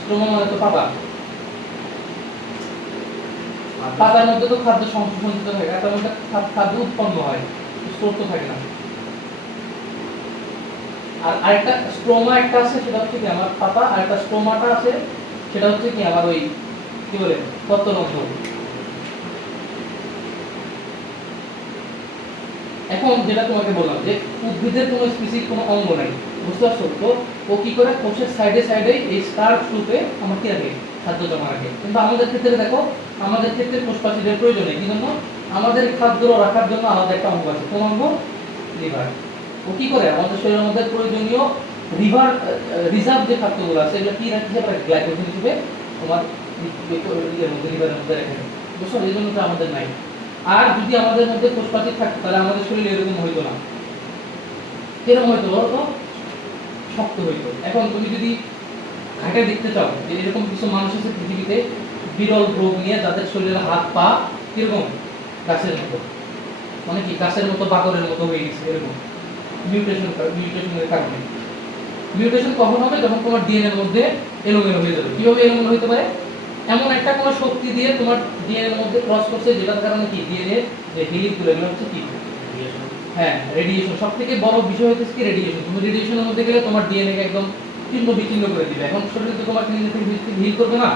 স্ট্রোমা মানে তো পাতা। পাতার মধ্যে তো খাদ্য সংরক্ষিত থাকে, তার মধ্যে খাদ্য উৎপন্ন হয়, স্টোর তো থাকে না। আর আরেকটা স্ট্রোমা একটা আছে, সেটা হচ্ছে কি আমার পাতা, আর একটা স্ট্রোমাটা আছে সেটা হচ্ছে কি আমার ওই কি বলে পত্ররন্ধ্র। এখন যেটা তোমাকে বললাম যে উদ্ভিদের কোনো স্পেসিফিক কোনো অঙ্গ নাই, বুঝতে পারছো? তো ও কি করে কোষের সাইডে সাইডে এই স্টার্চ রূপে আমার কি রাখে? খাদ্য জমা রাখে। কিন্তু আমাদের ক্ষেত্রে দেখো, আমাদের ক্ষেত্রে কোষ প্রাচীরের প্রয়োজন নেই। কি জন্য? আমাদের খাদ্য রাখার জন্য আলাদা একটা অঙ্গ আছে। কোন অঙ্গ? লিভার। ও কি করে আমাদের শরীরের মধ্যে প্রয়োজনীয় লিভার রিজার্ভ যে খাদ্যগুলো আছে এগুলো কি রাখছে? গ্লাইকোজেন হিসেবে তোমার লিভারের মধ্যে রেখে দেয়। বুঝছো? এই জন্য তো আমাদের নাই। আর যদি আমাদের মধ্যে কোষ প্রাচীর থাকতো তাহলে আমাদের শরীরে এরকম হইতো না। কিরকম হইতো বলো তো? শক্ত হইতো। এখন তুমি যদি ঘাটে দেখতে চাও যে এরকম কিছু মানুষ আছে পৃথিবীতে বিরল রোগ নিয়ে, যাদের শরীরের হাত পা কিরকম গাছের মতো, মানে কি গাছের মতো বাকরের মতো হয়ে গেছে এরকম মিউটেশনের কারণে। মিউটেশন কখন হবে? যখন তোমার ডিএনএ এর মধ্যে এলোমেলো হয়ে যাবে। কিভাবে এলোমেলো হতে পারে? এমন একটা কোনো শক্তি দিয়ে তোমার ডিএনএ এর মধ্যে ক্রস করছে, যেটার কারণে কি ডিএনএ যে হেলিকগুলো এগুলো হচ্ছে কি? হ্যাঁ, রেডিয়েশন। সবথেকে বড় বিষয় হচ্ছে কি? রেডিয়েশন। তুমি রেডিয়েশনের মধ্যে গেলে তোমার ডিএনএ কে একদম ছিন্ন বিচ্ছিন্ন করে দিবে। এখন শরীরে তো তোমার হিল করবে না,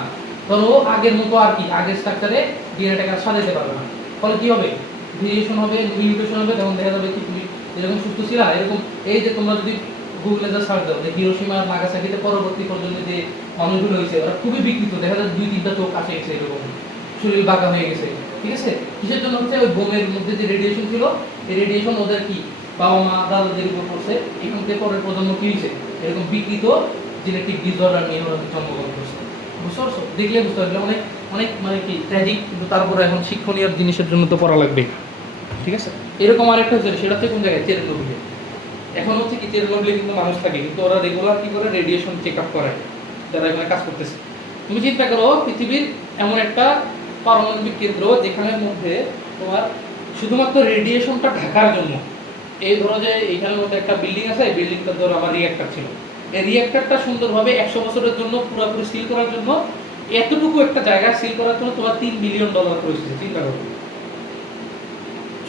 ধরো আগের মতো আর কি আগের স্ট্রাকচারে ডিএনএটাকে আর সাজাতে পারবে না। ফলে কি হবে? ভেরিয়েশন হবে, মিউটেশন হবে। তখন দেখা যাবে কি তুমি এরকম সুস্থ ছিলা, এরকম এই যে তোমরা যদি গুগলে যা সার্চ দাও যে হিরোশিমা আর নাগাসাকিতে পরবর্তী পর্যন্ত যে মানুষগুলো হয়েছে ওরা খুবই বিকৃত, দেখা যায় 2-3টা চোখ আসে গেছে, এরকম শরীর বাঁকা হয়ে গেছে। ঠিক আছে? কিসের জন্য হচ্ছে? ওই বোমের মধ্যে যে রেডিয়েশন ছিল, এই রেডিয়েশন ওদের কি বাবা মা দাদাদের উপর পড়ছে, এখান থেকে পরের প্রজন্ম কি হয়েছে? এরকম বিকৃত জেনেটিক ডিসঅর্ডার নিয়ে ওরা জন্মগ্রহণ করছে। বুঝতে পারছো? দেখলে বুঝতে পারবে অনেক অনেক মানে কি ট্র্যাজিক, কিন্তু তারপরে এখন শিক্ষণীয় জিনিসের জন্য তো পড়া লাগবে। ঠিক আছে? এরকম আরেকটা হচ্ছে, সেটা হচ্ছে কোন জায়গায়? চেরনোবিলে। এখন হচ্ছে কি চেরনোবিলে কিন্তু মানুষ থাকে, কিন্তু ওরা রেগুলার কি করে? রেডিয়েশন চেক আপ করে যারা এখানে কাজ করতেছে। তুমি চিন্তা করো পৃথিবীর এমন একটা পারমাণবিক কেন্দ্র যেখানের মধ্যে তোমার শুধুমাত্র রেডিয়েশনটা ঢাকার জন্য, এই ধরো যে এইখানের মধ্যে একটা বিল্ডিং আছে, এই বিল্ডিংটা ধরো আমার রিঅ্যাক্টর ছিল, এই রিঅ্যাক্টরটা সুন্দরভাবে 100 বছরের জন্য পুরোপুরি সিল করার জন্য, এতটুকু একটা জায়গা সিল করার জন্য তোমার $3 বিলিয়ন প্রয়োজন। চিন্তা করো,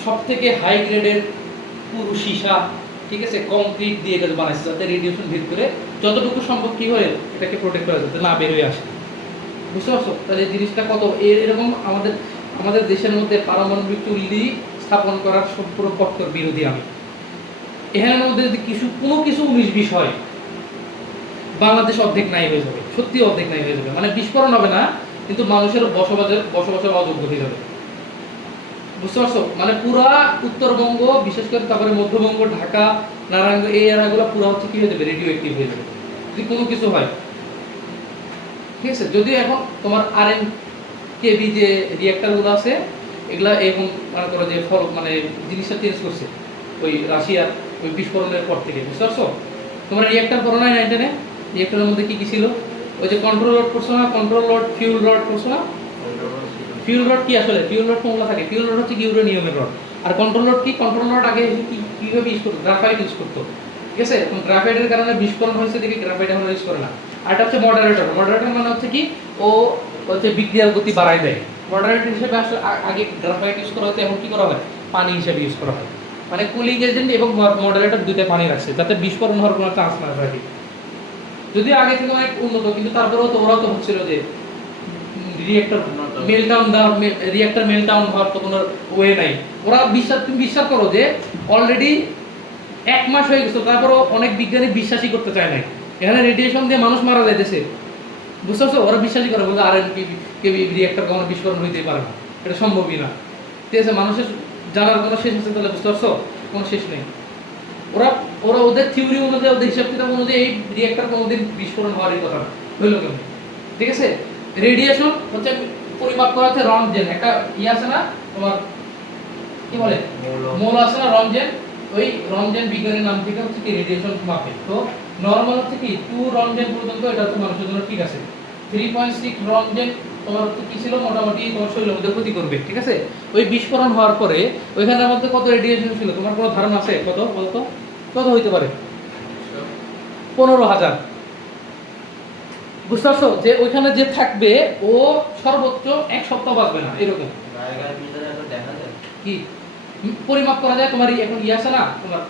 সব থেকে হাই গ্রেডের পুরো সীসা, ঠিক আছে, কংক্রিট দিয়ে এটা বানাইছে যাতে রেডিয়েশন ভিতরে যতটুকু সম্ভব কি হয় এটাকে প্রোটেক্ট করা যাতে না বের হয়ে আসে। বুঝতে পারছো? তাহলে এই জিনিসটা কত এরকম আমাদের আমাদের দেশের মধ্যে পারমাণবিক চুল্লি স্থাপন করার পুরো কট্টর বিরোধী আমি। এখানের মধ্যে যদি কোনো কিছু 19-20 হয়, বাংলাদেশ অর্ধেক নাই হয়ে যাবে, সত্যি অর্ধেক নাই হয়ে যাবে। মানে বিস্ফোরণ হবে না, কিন্তু মানুষের বসবাসের অযোগ্য হয়ে যাবে। বুঝতে পারছো? মানে পুরা উত্তরবঙ্গ, বিশেষ করে তারপরে মধ্যবঙ্গ, ঢাকা, নারায়ণগঞ্জ, এই এলাকাগুলো পুরো হচ্ছে কি হয়ে যাবে? রেডিও অ্যাক্টিভ হয়ে যাবে যদি কোনো কিছু হয়। ঠিক আছে? যদিও এখন তোমার RMKB যে রিঅ্যাক্টরগুলো আছে এগুলা এখন মনে করো যে মানে জিনিসটা চেঞ্জ করছে ওই রাশিয়ার ওই বিস্ফোরণের পর থেকে। বুঝতে পারছো? তোমরা রিঅ্যাক্টর করো না 9-10-এ? রিঅ্যাক্টরের মধ্যে কি কি ছিল? ওই যে কন্ট্রোল রড করছো না? কন্ট্রোল রড, ফিউল রড করছো না? ফিউল রড কি আসলে? ফিউল রড কোনগুলো থাকে? ফিউল রড হচ্ছে কি ইউরেনিয়ামের রড। আর কন্ট্রোল রড কি? কন্ট্রোল রড আগে কিভাবে ইউজ করতো? গ্রাফাইট ইউজ করতো। ঠিক আছে? এখন গ্রাফাইটের কারণে বিস্ফোরণ হয়েছে দেখে গ্রাফাইট এখন ইউজ করে না। আর এটা হচ্ছে মডারেটর। মডারেটর মানে হচ্ছে কি ও হচ্ছে বিক্রিয়ার গতি বাড়ায় দেয়। মডারেটর হিসেবে আসলে আগে গ্রাফাইট ইউজ করা হতো, এখন কি করা হয়? পানি হিসেবে ইউজ করা হয়। মানে কুলিং এজেন্ট এবং মডারেটর দুইটা পানি রাখছে যাতে বিস্ফোরণ হওয়ার কোনো চান্স না থাকে। যদিও আগে থেকে অনেক উন্নত, কিন্তু তারপরেও তো ওরাও তো হচ্ছিল যে রিঅ্যাক্টর মেল্টডাউন হওয়ার তো কোনো ওয়ে নাই। ওরা তুমি বিশ্বাস করো যে অলরেডি 1 মাস হয়ে গেছে, তারপরও অনেক বিজ্ঞানী বিশ্বাসই করতে চায় না এখানে রেডিয়েশন দিয়ে মানুষ মারা যাইতেছে। বুঝতে পারছো? ওরা বিশ্বাসই করে, বলতে আর কেবি রিঅ্যাক্টর কোনো বিস্ফোরণ হইতেই পারে না, এটা সম্ভবই না। ঠিক আছে, মানুষের জানার কোনো শেষ আছে তাহলে? বুঝতে পারছো? কোনো শেষ নেই। ওরা ওরা ওদের থিওরি অনুযায়ী, ওদের হিসাব কিতাব অনুযায়ী এই রিঅ্যাক্টর কোনোদিন বিস্ফোরণ হওয়ারই কথা না, হইল কেন? ঠিক আছে, রেডিয়েশন হচ্ছে পরিমাপ করা হচ্ছে রন্টজেন, একটা আছে না তোমার, কি বলে, মৌল আছে না রন্টজেন, ওই রন্টজেন বিজ্ঞানের নাম থেকে হচ্ছে কি রেডিয়েশন মাপে। তো নরমাল হচ্ছে কি 2 রন্টজেন পর্যন্ত এটা হচ্ছে মানুষের জন্য ঠিক আছে। 3.6 রন্টজেন তোমার হচ্ছে কি ছিল, মোটামুটি তোমার শরীরের মধ্যে ক্ষতি করবে। ঠিক আছে, ওই বিস্ফোরণ হওয়ার পরে ওইখানের মধ্যে কত রেডিয়েশন ছিল তোমার কোনো ধারণা আছে? কত বলতো, কত হইতে পারে? 15,000। বুঝতে পারছো যে ওইখানে যে থাকবে ও সর্বোচ্চ 1 সপ্তাহ বাঁচবে না, এরকম। জায়গার ভিতরে তো দেখা যায় কি পরিমাপ করা যায়? তোমার এখন আছে না তোমার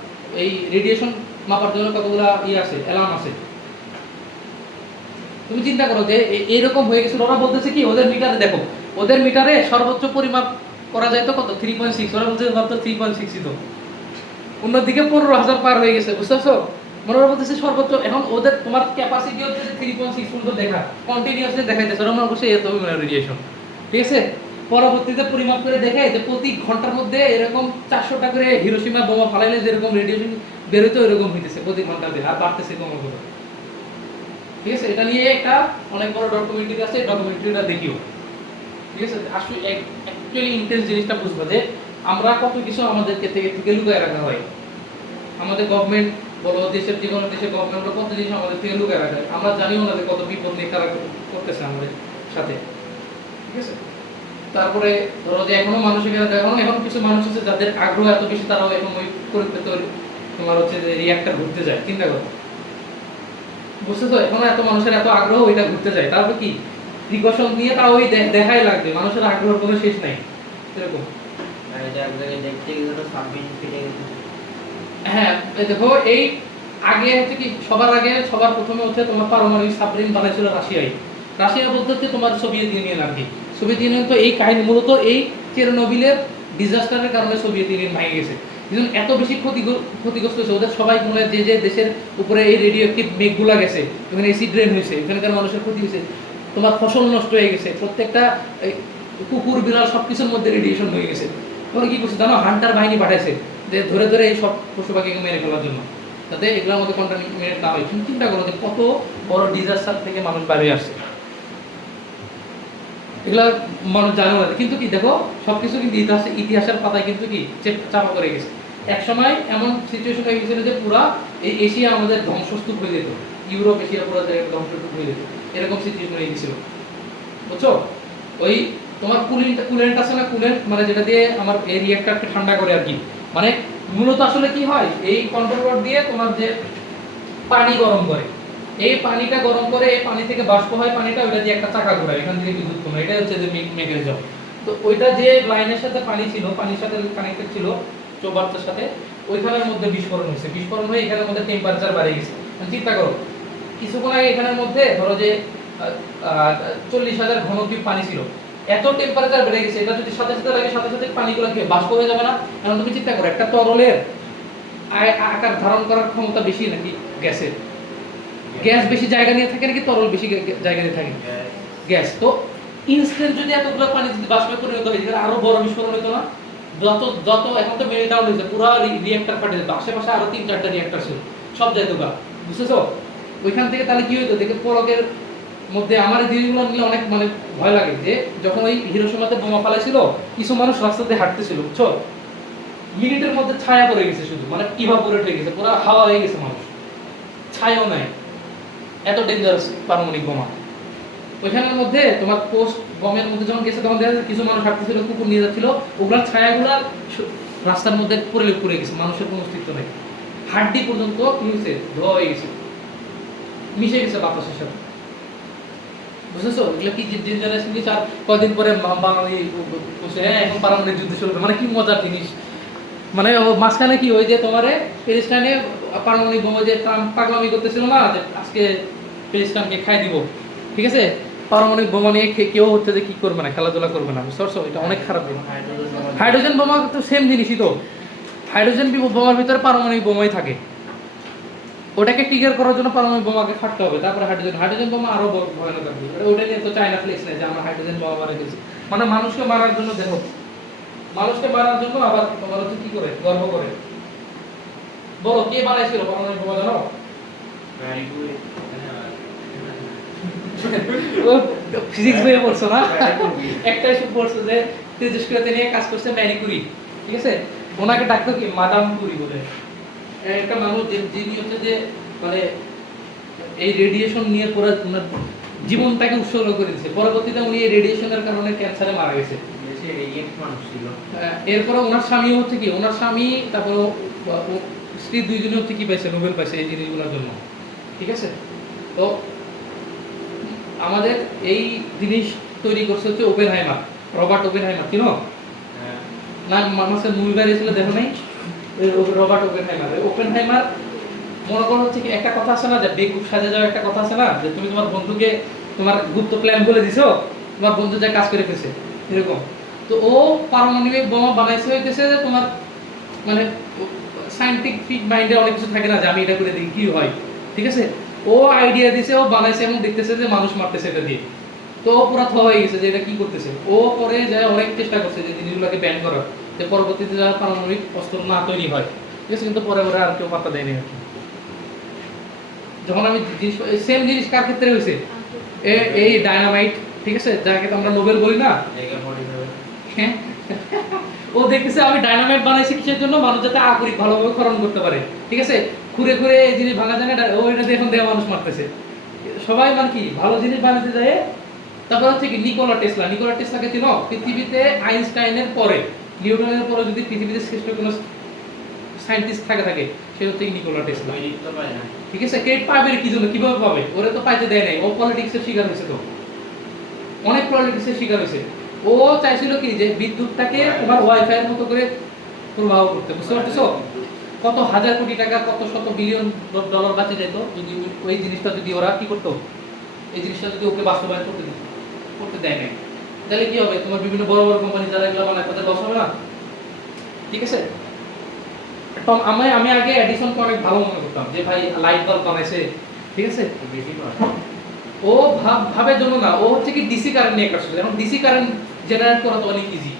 এই রেডিয়েশন মাপার জন্য কতগুলা আছে, অ্যালার্ম আছে। তুমি চিন্তা করো যে এইরকম হয়ে গেছিল। ওরা বলতেছে কি, ওদের মিটারে দেখো, ওদের মিটারে সর্বোচ্চ পরিমাপ করা যায় তো কত, 3.6। ওরা বলছে মাত্র 3.6 তো, অন্যদিকে 15,000 পার হয়ে গেছে। বুঝতে পারছো? মানে ওরা বলতেছে সর্বোচ্চ। এখন ওদের তোমার ক্যাপাসিটি হচ্ছে 3.6 পর্যন্ত দেখা, কন্টিনিউয়াসলি দেখাইতেছে। ওরা মনে করছে এত রেডিয়েশন। ঠিক আছে, পরবর্তীতে পরিমাপ করে দেখে যে প্রতি ঘন্টার মধ্যে এরকম 400টা করে হিরোশিমা বোমা ফালাইলে যেরকম রেডিয়েশন বেরোতো ওইরকম হইতেছে প্রতি ঘন্টাতে, আর বাড়তেছে ক্রমাগত। ঠিক আছে, এটা নিয়ে একটা অনেক বড় ডকুমেন্টারি আছে, ডকুমেন্টারিটা দেখিও। ঠিক আছে, আসলে অ্যাকচুয়ালি ইন্টেন্স জিনিসটা বুঝবো যে আমরা কত কিছু আমাদেরকে থেকে লুকায় রাখা হয়। আমাদের গভর্নমেন্ট বলো, দেশের যে কোনো দেশের গভর্নমেন্ট কত জিনিস আমাদের থেকে লুকায় রাখা হয়, আমরা জানিও না যে কত বিপদ নিয়ে তারা করতেছে আমাদের সাথে। ঠিক আছে, তারপরে ধরো যে এখনো মানুষের এখন কিছু মানুষ আছে যাদের আগ্রহ এত বেশি, তারাও এখন ওই তোমার হচ্ছে যে রিঅ্যাক্টর ঘুরতে যায়। চিন্তা করো, বুঝতেছো? এখনো এত মানুষের এত আগ্রহ ওইটা ঘুরতে যায়, তারপর কি প্রিকশন নিয়ে তাও ওই দেখাই লাগবে, মানুষের আগ্রহের কোনো শেষ নাই এরকম। আর এটা এক জায়গায় দেখতে গেলে তো সাবমিট ফেটে গেছে। হ্যাঁ, এই দেখো, এই আগে হচ্ছে কি সবার প্রথমে হচ্ছে তোমার পারমাণবিক সাবমেরিন বানাইছিল রাশিয়া বলতে হচ্ছে তোমার সোভিয়েত ইউনিয়ন আর কি। সোভিয়েত ইউনিয়ন তো এই কাহিনী মূলত এই চেরনোবিলের ডিজাস্টারের কারণে সোভিয়েত ইউনিয়ন ভেঙে গেছে। কিন্তু এত বেশি ক্ষতিগ্রস্ত হয়েছে ওদের সবাই, মনে যে দেশের উপরে এই রেডিও অ্যাক্টিভ মেঘগুলা গেছে, ওখানে এসিড রেন হয়েছে, এখানকার মানুষের ক্ষতি হয়েছে, তোমার ফসল নষ্ট হয়ে গেছে, প্রত্যেকটা কুকুর বিড়াল সব কিছুর মধ্যে রেডিয়েশন হয়ে গেছে। তখন কি করছে জানো, হান্টার বাহিনী পাঠাইছে যে ধরে ধরে এই সব পশু পাখিকে মেরে ফেলার জন্য, যাতে এগুলোর মধ্যে কন্টামিনেট না হয়। তুমি চিন্তা করো যে কত বড় ডিজাস্টার থেকে মানুষ বাইরে আসছে, এগুলা মানুষ জানে না। কিন্তু কি দেখো, সবকিছু কিন্তু ইতিহাসের পাতায় কিন্তু কি চাপা করে গেছে। এক সময় এমন সিচুয়েশন হয়ে গেছিল যে পুরা এই এশিয়া আমাদের ধ্বংসস্তূপ হয়ে যেত, ইউরোপ এশিয়া পুরো ধ্বংসস্তূপ হয়ে যেত, এরকম সিচুয়েশন হয়ে গেছিল। বুঝছো? ওই তোমার কুলেন্ট আছে না, কুলেন্ট মানে যেটা দিয়ে আমার এই রিঅ্যাক্টরকে ঠান্ডা করে আর কি। মানে মূলত আসলে কি হয়, এই কন্ট্রোল রড দিয়ে তোমার যে পানি গরম করে, এই পানিটা গরম করে এই পানি থেকে বাষ্প হয় পানিটা, ওইটা দিয়ে একটা চাকা ঘোরায়, এখান থেকে বিদ্যুৎ উৎপন্ন, এটা হচ্ছে যে মেকানিজম। তো ওইটা যে লাইনের সাথে পানি ছিল, পানির সাথে কানেক্টেড ছিল চৌবাচ্চার সাথে, ওইখানের মধ্যে বিস্ফোরণ হয়েছে। বিস্ফোরণ হয়ে এখানের মধ্যে টেম্পারেচার বাড়ে গেছে। চিন্তা করো, কিছুক্ষণ আগে এখানের মধ্যে ধরো যে 40,000 ঘনকিউব পানি ছিল, এত টেম্পারেচার বেড়ে গেছে, এটা যদি সাথে সাথে লাগে সাথে সাথে পানিগুলো কি বাষ্প হয়ে যাবে না? এখন তুমি চিন্তা করো, একটা তরলের আকার ধারণ করার ক্ষমতা বেশি নাকি গ্যাসের? গ্যাস বেশি জায়গা নিয়ে থাকে নাকি তরল বেশি জায়গা নিয়ে থাকে? গ্যাস। তো ইনস্ট্যান্ট যদি এতগুলো পানি যদি বাষ্পে পরিণত হয়, তাহলে আরো বড় বিস্ফোরণ হতো না? যত যত এখন তো মেল্ট ডাউন হয়েছে, পুরো রিঅ্যাক্টর ফাটে যেত, আশেপাশে আরো 3-4টা রিঅ্যাক্টর ছিল, সব যেত গা। বুঝতেছো? ওইখান থেকে তাহলে কি হইতো দেখে, পলকের মধ্যে আমার এই জিনিসগুলো নিয়ে অনেক মানে ভয় লাগে যে যখন ওই হিরোশিমাতে বোমা ফালাইছিল, কিছু মানুষ রাস্তাতে হাঁটতেছিল, বুঝছো, মিনিটের মধ্যে ছায়া পড়ে গেছে, শুধু মানে ইভাপোরেট হয়ে গেছে, পুরো হাওয়া হয়ে গেছে, মানুষ ছায়াও নাই। এত ডেঞ্জারাস পারমাণবিক বোমা। ওইখানের মধ্যে তোমার পোস্ট বমের মধ্যে যখন গেছে, তখন দেখা যাচ্ছে কিছু মানুষ হাঁটতেছিল, কুকুর নিয়ে যাচ্ছিল, ওগুলার ছায়াগুলা রাস্তার মধ্যে পড়ে গেছে, মানুষের কোনো অস্তিত্ব নেই। হাড্ডি পর্যন্ত কি হয়েছে, ধোয়া হয়ে গেছে, মিশে গেছে বাতাসের সাথে। বুঝেছো? এগুলো কি ডেঞ্জারাস জিনিস। আর কয়দিন পরে বাঙালি এখন পারমাণবিক যুদ্ধ শুরু হবে, মানে কি মজার জিনিস। মানে মাঝখানে কি ওই যে তোমার প্যালেস্টাইনে পারমাণবিক বোমা যে ট্রাম্প পাগলামি করতেছিল না, যে আজকে প্যালেস্টাইনকে খাই দিব, ঠিক আছে, পারমাণবিক বোমা নিয়ে কেউ হচ্ছে যে কি করবে না, খেলাধুলা করবে না। বুঝতে পারছো? এটা অনেক খারাপ জিনিস। হাইড্রোজেন বোমা তো সেম জিনিসই তো, হাইড্রোজেন বোমার ভিতরে পারমাণবিক বোমাই থাকে, ওটাকে ট্রিগার করার জন্য পারমাণবিক বোমাকে ফাটতে হবে, তারপরে হাইড্রোজেন বোমা আরো ভয়ানক আর কি। ওটা নিয়ে তো চায়না ফ্লেক্স নেই যে আমরা হাইড্রোজেন বোমা মারা গেছি, মানে মানুষকে মারার জন্য। দেখো মানুষকে মারার জন্য আবার তোমার হচ্ছে কি করে গর্ব করে। বলো কে বানাইছিল পারমাণবিক বোমা জানো? ও ফিজিক্স বইয়ে পড়ছো না? একটা এসে পড়ছো যে তেজস্ক্রিয়তা নিয়ে কাজ করছে ম্যারি কুরি, ঠিক আছে? ওনাকে ডাকতো কি মাদাম কুরি বলে। একটা মানুষ যিনি হচ্ছে যে মানে এই রেডিয়েশন নিয়ে পুরো ওনার জীবনটাকে উৎসর্গ করে দিয়েছে। পরবর্তীতে উনি এই রেডিয়েশনের কারণে ক্যান্সারে মারা গেছে। এরপরে ওনার স্বামী হচ্ছে কি, ওনার স্বামী তারপর স্ত্রী দুইজনে হচ্ছে কি পাইছে, নোবেল পাইছে এই জিনিসগুলোর জন্য, ঠিক আছে? তো আমাদের এই জিনিস তৈরি করছে হচ্ছে ওপেনহাইমার, রবার্ট ওপেনহাইমার, চিনো না? মানুষের মুভি বেরিয়েছিল, দেখো নাই? Robert Oppenheimer. ওপেনহাইমার মনে করো হচ্ছে কি একটা কথা আছে না যে বেকুব সাজে যাওয়া, একটা কথা আছে না যে তুমি তোমার বন্ধুকে তোমার গুপ্ত প্ল্যান বলে দিছো, তোমার বন্ধু যা কাজ করে ফেলছে এরকম। তো ও পারমাণবিক বোমা বানাইছে হইতেছে যে তোমার মানে সায়েন্টিফিক মাইন্ডে অনেক কিছু থাকে না যে আমি এটা করে দেখি কি হয়, ঠিক আছে? ও আইডিয়া দিছে, ও বানাইছে এবং দেখতেছে যে মানুষ মারতেছে এটা দিয়ে। তো ও পুরো থ হয়ে গেছে যে এটা কি করতেছে। ও পরে যায় অনেক চেষ্টা করছে যে জিনিসগুলোকে ব্যান করার, যে পরবর্তীতে যারা পারমাণবিক অস্ত্র না তৈরি হয়, ঠিক আছে? কিন্তু পরে আর কেউ পাত্তা দেয়নি আর কি। যখন আমি সেম জিনিস কার ক্ষেত্রে হয়েছে, এই ডায়নামাইট, ঠিক আছে, যাকে তো আমরা নোবেল বলি না, হ্যাঁ, ও দেখতেছে আমি ডায়নামাইট বানাইছি কিসের জন্য, মানুষ যাতে আকরিক ভালোভাবে খনন করতে পারে, ঠিক আছে? খুঁড়ে খুঁড়ে এই জিনিস ভাঙা যায় না, ও এটা দিয়ে এখন দেয়া মানুষ মারতেছে। সবাই মানে কি ভালো জিনিস বানাতে যায়। তারপর হচ্ছে কি নিকোলা টেসলাকে চিনো? পৃথিবীতে আইনস্টাইনের পরে, নিউটনের পরে যদি পৃথিবীতে শ্রেষ্ঠ কোনো সায়েন্টিস্ট থাকে সে হচ্ছে নিকোলা টেসলা, ঠিক আছে? ক্রেডিট পাবে কি জন্য, কিভাবে পাবে? ওরে তো পাইতে দেয় নাই, ও পলিটিক্সের শিকার হয়েছে, তো অনেক পলিটিক্সের শিকার হয়েছে। ও চাইছিল কি যে বিদ্যুৎটাকে তোমার ওয়াইফাই এর মতো করে প্রবাহ করতে, বুঝতে পারতেছো? কত হাজার কোটি টাকা, কত শত বিলিয়ন ডলার বাঁচে যেত যদি ওই জিনিসটা যদি ওরা কি করতো, এই জিনিসটা যদি ওকে বাস্তবায়ন করতে দেয় নাই। তাহলে কি হবে? তোমার বিভিন্ন বড় বড় কোম্পানি যারা এগুলো বানায় তাদের লস হবে না, ঠিক আছে? আমি আগে এডিসনকে অনেক ভালো মনে করতাম যে ভাই লাইট বাল্ব বানাইছে, ঠিক আছে? ও ভাবের জন্য না, ও হচ্ছে কি ডিসি কারেন্ট নিয়ে কাজ করছে। এখন ডিসি কারেন্ট জেনারেট করা তো অনেক ইজি,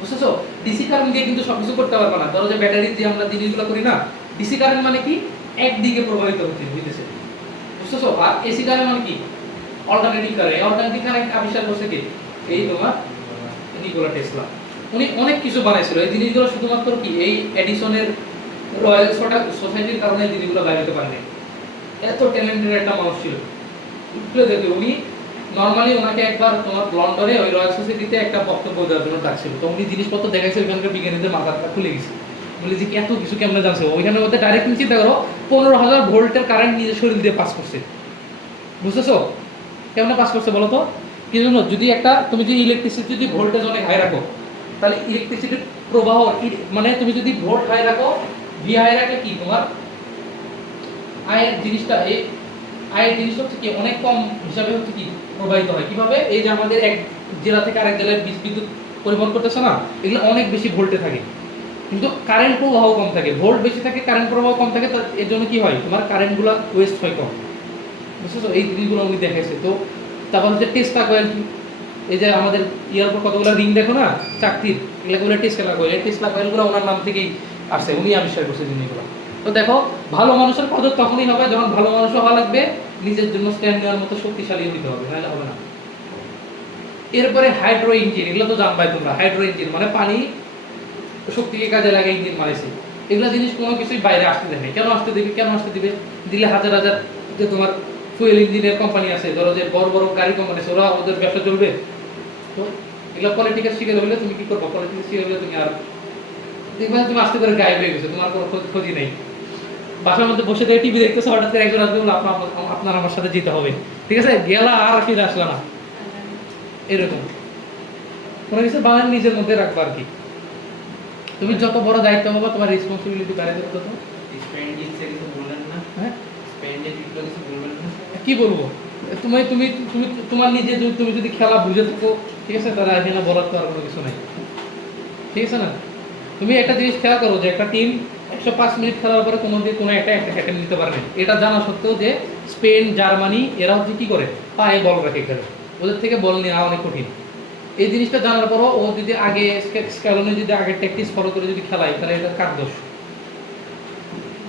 বুঝতেছো? ডিসি কারেন্ট দিয়ে কিন্তু সবকিছু করতে পারবে না। ধরো যে ব্যাটারি দিয়ে আমরা জিনিসগুলো করি না, ডিসি কারেন্ট মানে কি একদিকে প্রবাহিত হইতেছে, বুঝতেছো? আর এসি কারেন্ট মানে কি অল্টারনেটিং কারেন্ট। অল্টারনেটিং কারেন্ট আবিষ্কার করছে কি এই তোমার নিকোলা টেসলা। উনি অনেক কিছু বানাইছিল। এই জিনিসগুলো শুধুমাত্র কি এই এডিসনের রয়্যাল সোসাইটির কারণে এই জিনিসগুলো বানাইতে পারেনি। এত ট্যালেন্টেড একটা মানুষ ছিল। উনি নরমালি ওনাকে একবার তোমার লন্ডনে ওই রয়্যাল সোসাইটিতে একটা বক্তব্য দেওয়ার জন্য ডাকছিল। তো উনি জিনিসপত্র দেখাইছে, ওইখানকার বিজ্ঞানীদের মাথাটা খুলে গেছে, বলে যে এত কিছু কেমনে জানছে। ওইখানের মধ্যে ডাইরেক্ট চিন্তা করো 15,000 ভোল্টের কারেন্ট নিজের শরীর দিয়ে পাস করছে, বুঝতেছো? কেমনে পাস করছে বলো তো? কি জন্য? যদি একটা তুমি যদি ইলেকট্রিসিটি যদি ভোল্টেজ অনেক হাই রাখো, তাহলে ইলেকট্রিসিটির প্রবাহ মানে তুমি যদি ভোল্ট হাই রাখো, ভি হাই রাখলে কি তোমার আয়ের জিনিসটা আয়ের জিনিস হচ্ছে কি অনেক কম হিসাবে হচ্ছে কি প্রবাহিত হয়। কিভাবে? এই যে আমাদের এক জেলা থেকে আরেক জেলায় বিদ্যুৎ পরিবহন করতেছে না, এগুলো অনেক বেশি ভোল্টে থাকে, কিন্তু কারেন্ট প্রবাহ কম থাকে। ভোল্ট বেশি থাকে, কারেন্ট প্রবাহ কম থাকে, এর জন্য কি হয় তোমার কারেন্টগুলো ওয়েস্ট হয় কম, বুঝছো? এই জিনিসগুলো উনি দেখাইছে। তো তারপর হচ্ছে টেসলা কয়েল, এই যে আমাদের ইয়ার উপর কতগুলো রিং দেখো না চাকতির, এগুলো টেসলা কয়েল। এই টেসলা কয়েলগুলো ওনার নাম থেকেই আসছে, উনি আবিষ্কার করছে জিনিসগুলো। তো দেখো ভালো মানুষের কদর তখনই হবে যখন ভালো মানুষ হওয়া লাগবে, নিজের জন্য স্ট্যান্ড নেওয়ার মতো শক্তিশালী হতে হবে, নাহলে হবে না। এরপরে হাইড্রো ইঞ্জিন, এগুলো তো জানবাই তোমরা। হাইড্রো ইঞ্জিন মানে পানি শক্তিকে কাজে লাগে ইঞ্জিন মারেছে। এগুলো জিনিস কোনো কিছুই বাইরে আসতে দেয় না। কেন আসতে দিবে? দিলে হাজার হাজার যে তোমার ফুয়েল ইঞ্জিনের কোম্পানি আছে, ধরো যে বড় বড় গাড়ি কোম্পানি আছে, ওরা ওদের ব্যবসা চলবে। তো এগুলো পলিটিক্যাল শিখে হলে তুমি কি করবো? পলিটিক্যাল শিখে হলে তুমি আর দেখবে তুমি আস্তে করে গায়েব হয়ে গেছো, তোমার কোনো খোঁজই নেই। বাসার মধ্যে বসে থেকে টিভি দেখতেছো, হঠাৎ করে একজন আসবে বলে আপনার আমার সাথে যেতে হবে, ঠিক আছে? গেলা আর ফিরে আসলো না, এরকম কোনো কিছু বানান নিজের মধ্যে রাখবা আর কি। তুমি যত বড় দায়িত্ব পাবা তোমার রেসপন্সিবিলিটি বাড়ে যাবে তত। হ্যাঁ, কি বলবো? তুমি তুমি তুমি তোমার নিজে তুমি যদি খেলা বুঝে থাকো, ঠিক আছে, তাহলে এখানে বলার তো আর কোনো কিছু নাই, ঠিক আছে না? তুমি একটা জিনিস খেয়াল করো যে একটা টিম 105 মিনিট খেলার পরে কোনো একটা অ্যাটেম্প নিতে পারে না, এটা জানা সত্ত্বেও যে স্পেন জার্মানি এরা হচ্ছে কি করে পায়ে বল রাখে খেলে, ওদের থেকে বল নেওয়া অনেক কঠিন। এই জিনিসটা জানার পরও ও যদি আগে স্ক্যালোনি যদি আগে ট্যাকটিক্স ফলো করে যদি খেলায় তাহলে এটা কার দোষ?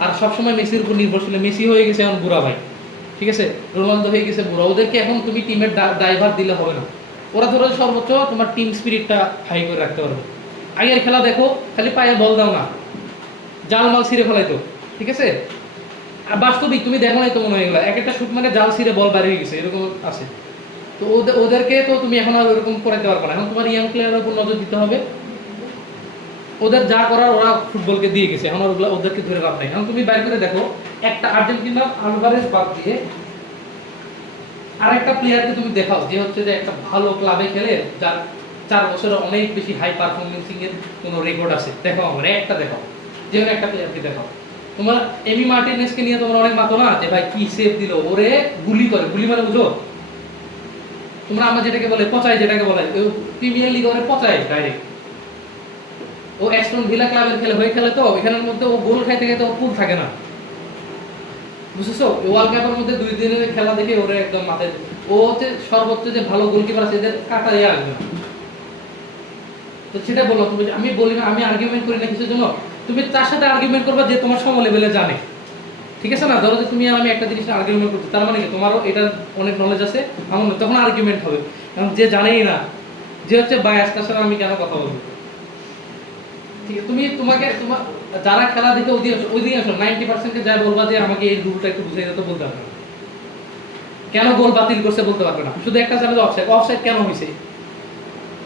আর সবসময় মেসির উপর নির্ভরশীল, মেসি হয়ে গেছে এখন বুড়া ভাই, ঠিক আছে, রোনালদো হয়ে গেছে বুড়া, ওদেরকে এখন তুমি টিমের ড্রাইভার দিলে হবে না। ওরা ধরো সর্বোচ্চ তোমার টিম স্পিরিটটা হাই করে রাখতে পারবে। আগের খেলা দেখো, খালি পায়ে বল দাও না, জাল মাল ছিঁড়ে ফেলাইতো, ঠিক আছে। আর বাস্তবিক তুমি দেখো নাই তো মনে হয়ে গেল এক একটা শুট মানে জাল ছিঁড়ে বল বাইরে হয়ে গেছে, এরকম আছে। তো ওদেরকে তো তুমি এখন আর ওরকম করাতে পারবে না, এখন তোমার ইয়াং প্লেয়ারের উপর নজর দিতে হবে। ওদের যা করার ওরা ফুটবলকে দিয়ে গেছে, এখন ওদেরকে ধরে লাভ নাই। এখন তুমি বাইরে করে দেখো, একটা আর্জেন্টিনা আলভারেজ বাদ দিয়ে আরেকটা প্লেয়ারকে তুমি দেখাও যে হচ্ছে যে একটা ভালো ক্লাবে খেলে, যার 4 বছরে অনেক বেশি হাই পারফরমেন্সিং এর কোনো রেকর্ড আছে, দেখাও আমার একটা দেখাও, যে কোনো একটা প্লেয়ারকে দেখাও। তোমার এমি মার্টিনেজকে নিয়ে তোমরা অনেক মাতো না যে ভাই কি সেভ দিল, ওরে গুলি করে, গুলি মানে বুঝো তোমরা, আমরা যেটাকে বলে পচায়, যেটাকে বলে প্রিমিয়ার লিগ ওরে পচায় ডাইরেক্ট। ও অ্যাস্টন ভিলা ক্লাবের খেলে হয়ে খেলে, তো এখানের মধ্যে ও গোল খাইতে খাইতে ও পুল থাকে না, বুঝেছো। ওয়ার্ল্ড কাপের মধ্যে 2 দিনের খেলা দেখে ওরে একদম মাথায়, ও হচ্ছে সর্বোচ্চ যে ভালো গোলকিপার আছে এদের কাটা আসবে না। তো সেটা বললাম, তুমি আমি বলি না, আমি আর্গুমেন্ট করি না কিছুর জন্য, তুমি তার সাথে আর্গুমেন্ট করবা যে তোমার সম লেভেলে জানে, ঠিক আছে না। ধরো যে তুমি আর আমি একটা জিনিস আর্গুমেন্ট করছি, তার মানে কি তোমারও এটা অনেক নলেজ আছে, আমার না, তখন আর্গুমেন্ট হবে। কারণ যে জানেই না, যে হচ্ছে বায়াস, তার সাথে আমি কেন কথা বলবো? ঠিক আছে, তোমাকে তোমার যারা খেলা দেখে অধিকাংশ 90% যা বলবা যে আমাকে এই রুলটা একটু বুঝিয়ে দিতে, বলতে পারবে না। কেন গোল বাতিল করছে বলতে পারবে না, শুধু একটা জানে যে অফসাইড, অফসাইড কেন হয়েছে,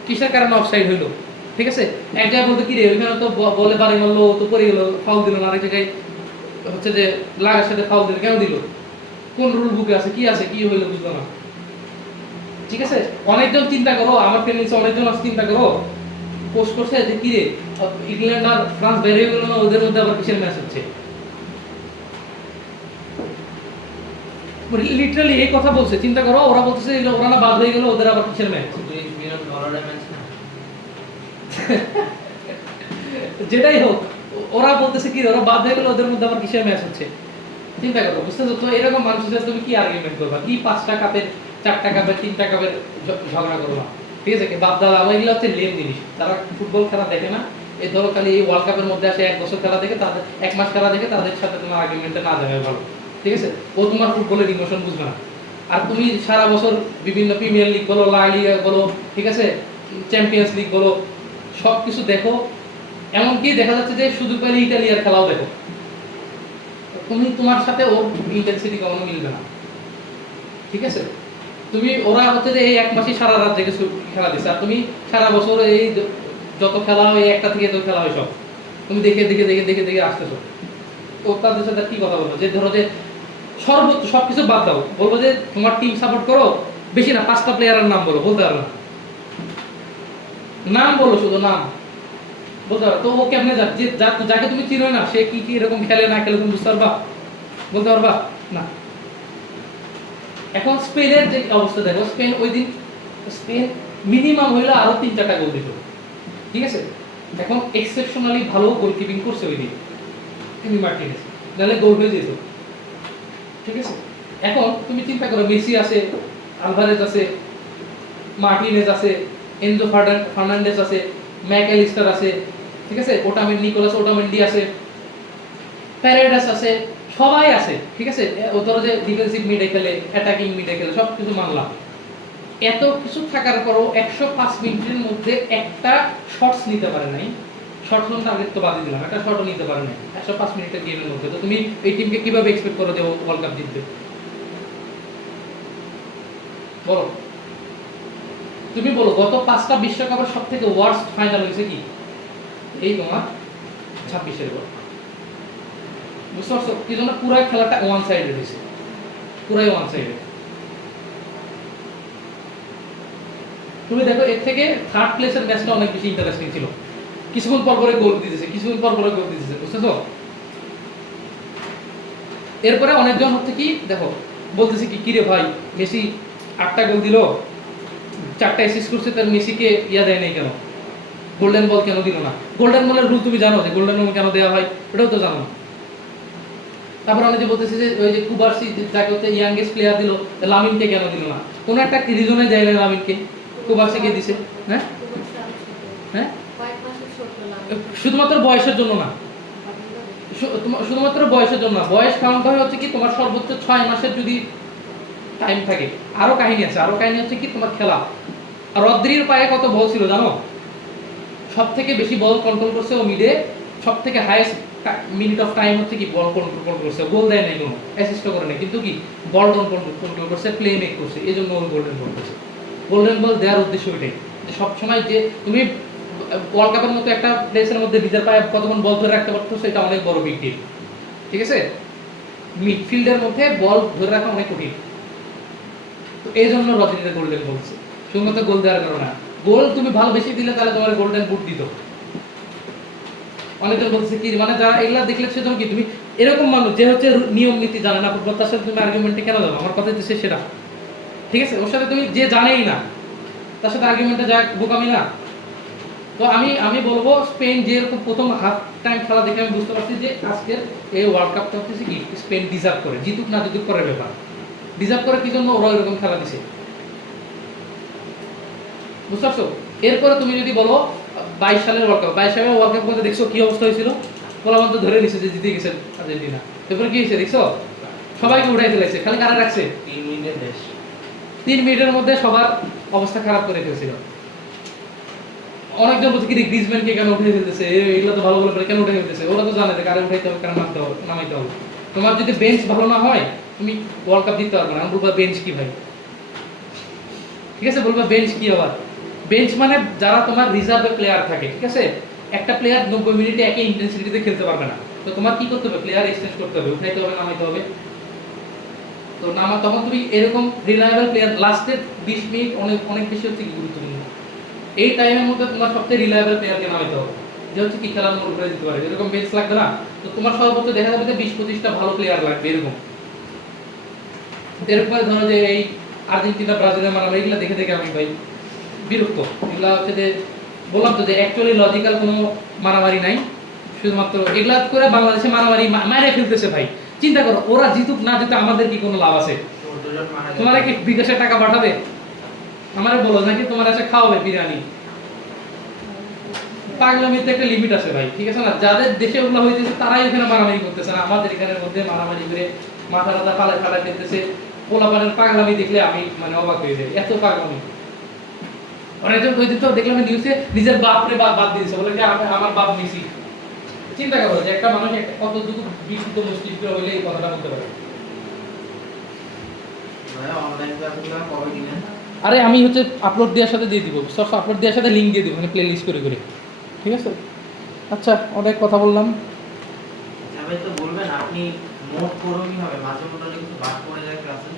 কিসের কারণে অফসাইড হইলো, ঠিক আছে। এক জায়গায় বলতে কি রে ওইখানে তো বলে বাড়ি মারলো, তো পড়ে গেলো, ফাউল দিল না, আরেক জায়গায় হচ্ছে যে লাগার সাথে ফাউল দিল, কেন দিল, কোন রুল বুকে আছে, কি আছে, কি হইলো বুঝলো না, ঠিক আছে। অনেকজন চিন্তা করো, আমার ফ্রেন্ডস অনেকজন আছে চিন্তা করো, পোস্ট করছে যে কি রে ইংল্যান্ড আর ফ্রান্স বের হয়ে গেল না, ওদের মধ্যে আবার কিসের ম্যাচ হচ্ছে, লিটারালি এই কথা বলছে, চিন্তা করো। ওরা বলতেছে ওরা না বাদ হয়ে গেল, ওদের আবার কিসের ম্যাচ, যেটাই হোক, ওরা বলতেছে কি ওরা বাদ হয়ে গেল, ওদের মধ্যে আবার কিসের ম্যাচ হচ্ছে, চিন্তা করো, বুঝতেছো তো। এরকম মানুষের সাথে তুমি কি আর্গুমেন্ট করবা, কি 5টা কাপের 4টা কাপের 3টা কাপের ঝগড়া করবা, ঠিক আছে। বাপ দাদা আমার এগুলো হচ্ছে লেম জিনিস, তারা ফুটবল খেলা দেখে না, এই ধরো খালি এই ওয়ার্ল্ড কাপের মধ্যে আসে 1 বছর খেলা দেখে, তাদের 1 মাস খেলা দেখে, তাদের সাথে তোমার আর্গুমেন্টে না যাবে ভালো, ঠিক আছে। ও তোমার ফুটবলের ইমোশন বুঝবে না। আর তুমি সারা বছর বিভিন্ন প্রিমিয়ার লিগ বলো, লা লিগা বলো, ঠিক আছে, চ্যাম্পিয়ন্স লিগ বলো, সব কিছু দেখো, এমনকি দেখা যাচ্ছে যে সুযোগ পেলে ইতালিয়ার খেলাও দেখো, তুমি তোমার সাথে ওর ইন্টেন্সিটি কখনো মিলবে না, ঠিক আছে। তুমি ওরা হচ্ছে যে এই 1 মাসই সারা রাত জেগে খেলা দিচ্ছে, আর তুমি সারা বছর এই যত খেলা হয় 1টা থেকে তো খেলা হয় সব তুমি দেখে দেখে দেখে দেখে দেখে আসতেছো। ও তাদের সাথে কি কথা বলবো, যে ধরো যে সর্বোচ্চ সবকিছু বাদ দাও, বলবো যে তোমার টিম সাপোর্ট করো, বেশি না 5টা প্লেয়ারের নাম বলো, বলতে পারো না, নাম বলো, শুধু নাম বলতে পারো। তো ও কেমনে যাকে তুমি চিনো না, সে কি কি এরকম খেলে না খেলে তুমি বুঝতে পারবা, বলতে পারবা না। এখন স্পেনের যে অবস্থা দেখো, স্পেন ওই দিন স্পেন মিনিমাম হইলো আরো 3-4টা গোল দিত, ঠিক আছে। এখন এক্সেপশনালি ভালো গোলকিপিং করছে ওই দিন এমি মার্টিনেজ, নাহলে গোল হয়ে যেত, ঠিক আছে। এখন তুমি চিন্তা করো, মেসি আছে, আলভারেজ আছে, মার্টিনেজ আছে, এনজো ফার্নান্ডেজ আছে, ম্যাকঅ্যালিস্টার আছে, ঠিক আছে, নিকোলাস ওটামেন্ডি আছে, প্যারেডাস আছে, সবাই আছে, ঠিক আছে। ও ধরো যে ডিফেন্সিভ মিডে খেলে, অ্যাটাকিং মিডে খেলে, সব কিছু মানলাম। এত কিছু থাকার পরও 105 মিনিটের মধ্যে একটা শটস নিতে পারে নাই, শর্টস অন টার্গেট তো বাদই দিলাম, একটা শটও নিতে পারে নাই 105 মিনিটের গেমের মধ্যে। তো তুমি এই টিমকে কিভাবে এক্সপেক্ট করো যে ও ওয়ার্ল্ড কাপ জিতবে, বলো তুমি বলো। গত 5টা বিশ্বকাপের সব থেকে ওয়ার্স্ট ফাইনাল হয়েছে কি, এই তোমার 26-এর গল, বুঝতে পারছো কি জন্য? পুরো খেলাটা ওয়ান সাইডেড হয়েছে, পুরাই ওয়ান সাইডেড। তুমি দেখো এর থেকে থার্ড প্লেসের ম্যাচটা অনেক বেশি ইন্টারেস্টিং ছিল, কিছুক্ষণ পর পরে গোল দিতেছে, কিছুক্ষণ পর পরে গোল দিতেছে, বুঝতেছো। এরপরে অনেকজন হচ্ছে কি দেখো বলতেছে কি কিরে ভাই মেসি 8টা গোল দিল, 4টা অ্যাসিস্ট করছে, তার মেসিকে ইয়া দেয় নাই কেন, গোল্ডেন বল কেন দিল না? গোল্ডেন বলের রুল তুমি জানো যে গোল্ডেন বল কেন দেওয়া হয়, এটাও তো জানো না। তারপর আমি যে বলতেছি যে ওই যে কুবার্সি যাকে হচ্ছে ইয়াংগেস্ট প্লেয়ার দিল, লামিনকে কেন দিল না? কোনো একটা রিজনে দেয় না লামিনকে, কুবার্সিকে দিছে। হ্যাঁ হ্যাঁ, শুধুমাত্র বয়সের জন্য না, শুধুমাত্র বয়সের জন্য না, বয়স কাউন্ট হয় হচ্ছে কি তোমার সর্বোচ্চ 6 মাসের যদি টাইম থাকে। আরো কাহিনী আছে, আরো কাহিনী হচ্ছে কি তোমার খেলা। আর রদ্রির পায়ে কত বল ছিল জানো? সব থেকে বেশি বল কন্ট্রোল করছে ও মিডে, সব থেকে হাইয়েস্ট মিনিট অফ টাইম হচ্ছে কি বল কন্ট্রোল করছে, গোল দেয় নাই কোনো, অ্যাসিস্টও করে নাই, কিন্তু কি বল কন্ট্রোল করছে, প্লে মেক করছে, এই জন্য ও গোল্ডেন বল করছে। গোল্ডেন বল দেওয়ার উদ্দেশ্য ওইটাই, যে সবসময় যে তুমি ওয়ার্ল্ড কাপের মতো একটা প্লেসের মধ্যে নিজের পায়ে কতক্ষণ বল ধরে রাখতে পারতো, সেটা অনেক বড় বিগ ডিল। ঠিক আছে, মিডফিল্ডের মধ্যে বল ধরে রাখা অনেক কঠিন, তো এই জন্য রদ্রিকে গোল্ডেন বলছে, শুধুমাত্র গোল দেওয়ার কারণে না। গোল তুমি ভালো বেশি দিলে তাহলে তোমার গোল্ডেন বুট দিত। অনেকজন বলছে কি মানে যারা এগুলা দেখলে সেজন্য কি তুমি এরকম মানুষ যে হচ্ছে নিয়ম নীতি জানে না ফুটবল, তার সাথে তুমি আর্গুমেন্টে কেন যাবো? আমার কথা হচ্ছে সেটা, ঠিক আছে? ওর সাথে তুমি যে জানেই না তার সাথে আর্গুমেন্টে যা বোকামি না। তো আমি বলবো স্পেন যে এরকম প্রথম হাফ টাইম খেলা দেখে আমি বুঝতে পারছি যে আজকের এই ওয়ার্ল্ড কাপটা হচ্ছে কি স্পেন ডিজার্ভ করে, জিতুক না জিতুক পরের ব্যাপার, ডিজার্ভ করে কি জন্য ওরা এরকম খেলা দিছে, বুঝতে পারছো? এরপরে তুমি যদি বলো 22 সালের ওয়ার্ল্ড কাপ, 22 সালের ওয়ার্ল্ড কাপ মধ্যে দেখছো কি অবস্থা হয়েছিল? পোলাপান তো ধরে নিছে যে জিতে গেছে আর্জেন্টিনা, এরপরে কি হয়েছে দেখছো? সবাইকে উঠাই ফেলেছে, খালি কারা রাখছে? 3 মিনিটের দেশ, 3 মিনিটের মধ্যে সবার অবস্থা খারাপ করে ফেলছিল। অনেকজন বলছে কি গ্রিজম্যানকে কেন উঠে ফেলতেছে, এগুলো তো ভালো ভালো করে কেন উঠে ফেলতেছে? ওরা তো জানে যে কারে উঠাইতে হবে, কারে নামাইতে হবে, নামাইতে হবে। তোমার যদি বেঞ্চ ভালো না হয় তুমি ওয়ার্ল্ড কাপ জিততে পারবে না। আমি বলবো বেঞ্চ কি ভাই, ঠিক আছে? বলবো বেঞ্চ কি আবার? বেঞ্চ মানে যারা তোমার রিজার্ভে প্লেয়ার থাকে, ঠিক আছে? একটা প্লেয়ার 90 মিনিটে একই ইন্টেন্সিটিতে খেলতে পারবে না, তো তোমার কি করতে হবে? প্লেয়ার এক্সচেঞ্জ করতে হবে, উঠাইতে হবে, নামাইতে হবে। তো নামা তখন তুমি এরকম রিলায়েবল প্লেয়ার লাস্টের 20 মিনিট অনেক অনেক বেশি হচ্ছে কি গুরুত্বপূর্ণ। এই টাইমের মধ্যে তোমার সবচেয়ে রিলায়েবল প্লেয়ারকে নামাইতে হবে, যে হচ্ছে কি খেলার মোড় ঘুরে দিতে পারে। এরকম বেঞ্চ লাগবে না, তো তোমার সর্বোচ্চ দেখা যাবে যে 20-25টা ভালো প্লেয়ার লাগবে এরকম। এরপরে ধরো যে এই আর্জেন্টিনা ব্রাজিলের মারামারি এগুলো দেখে দেখে আমি ভাই বিরক্ত। এগুলা হচ্ছে যে বললাম তো যে অ্যাকচুয়ালি লজিক্যাল কোনো মারামারি নাই, শুধুমাত্র এগুলা করে বাংলাদেশে মারামারি মারে ফেলতেছে ভাই। চিন্তা করো, ওরা জিতুক না জিতুক আমাদের কি কোনো লাভ আছে? 14 জন মারা গেছে। তোমার কি বিদেশে টাকা পাঠাবে আমারে বলো, নাকি তোমার এসে খাওয়াবে বিরিয়ানি? পাগলামিতে একটা লিমিট আছে ভাই, ঠিক আছে না? যাদের দেশে ওগুলো হইতেছে তারাই এখানে মারামারি করতেছে না, আমাদের এখানের মধ্যে মারামারি করে মাথা টাথা ফালায় ফালায় ফেলতেছে। পোলাপানের পাগলামি দেখলে আমি মানে অবাক হয়ে যাই, এত পাগলামি। অনেকজন কই দিত দেখলাম নিউজে নিজের বাপরে বাদ দিয়ে দিয়েছে, বলে যে আমার বাপ মেসি। চিন্তা করো যে একটা মানুষ কতটুকু বিশুদ্ধ মস্তিষ্ক হইলে এই কথাটা বলতে পারে। ভাই অনলাইন ক্লাসগুলো কবে দিবেন? আরে আমি হচ্ছে আপলোড দেওয়ার সাথে দিয়ে দিব, সব আপলোড দেওয়ার সাথে লিঙ্ক দিয়ে দিব, মানে প্লে লিস্ট করে করে, ঠিক আছে? আচ্ছা, অনেক কথা বললাম। আচ্ছা ভাই, তো বলবেন আপনি নোট করবেন কিভাবে? মাঝে মধ্যে কিছু বাদ পড়ে যায় ক্লাসে।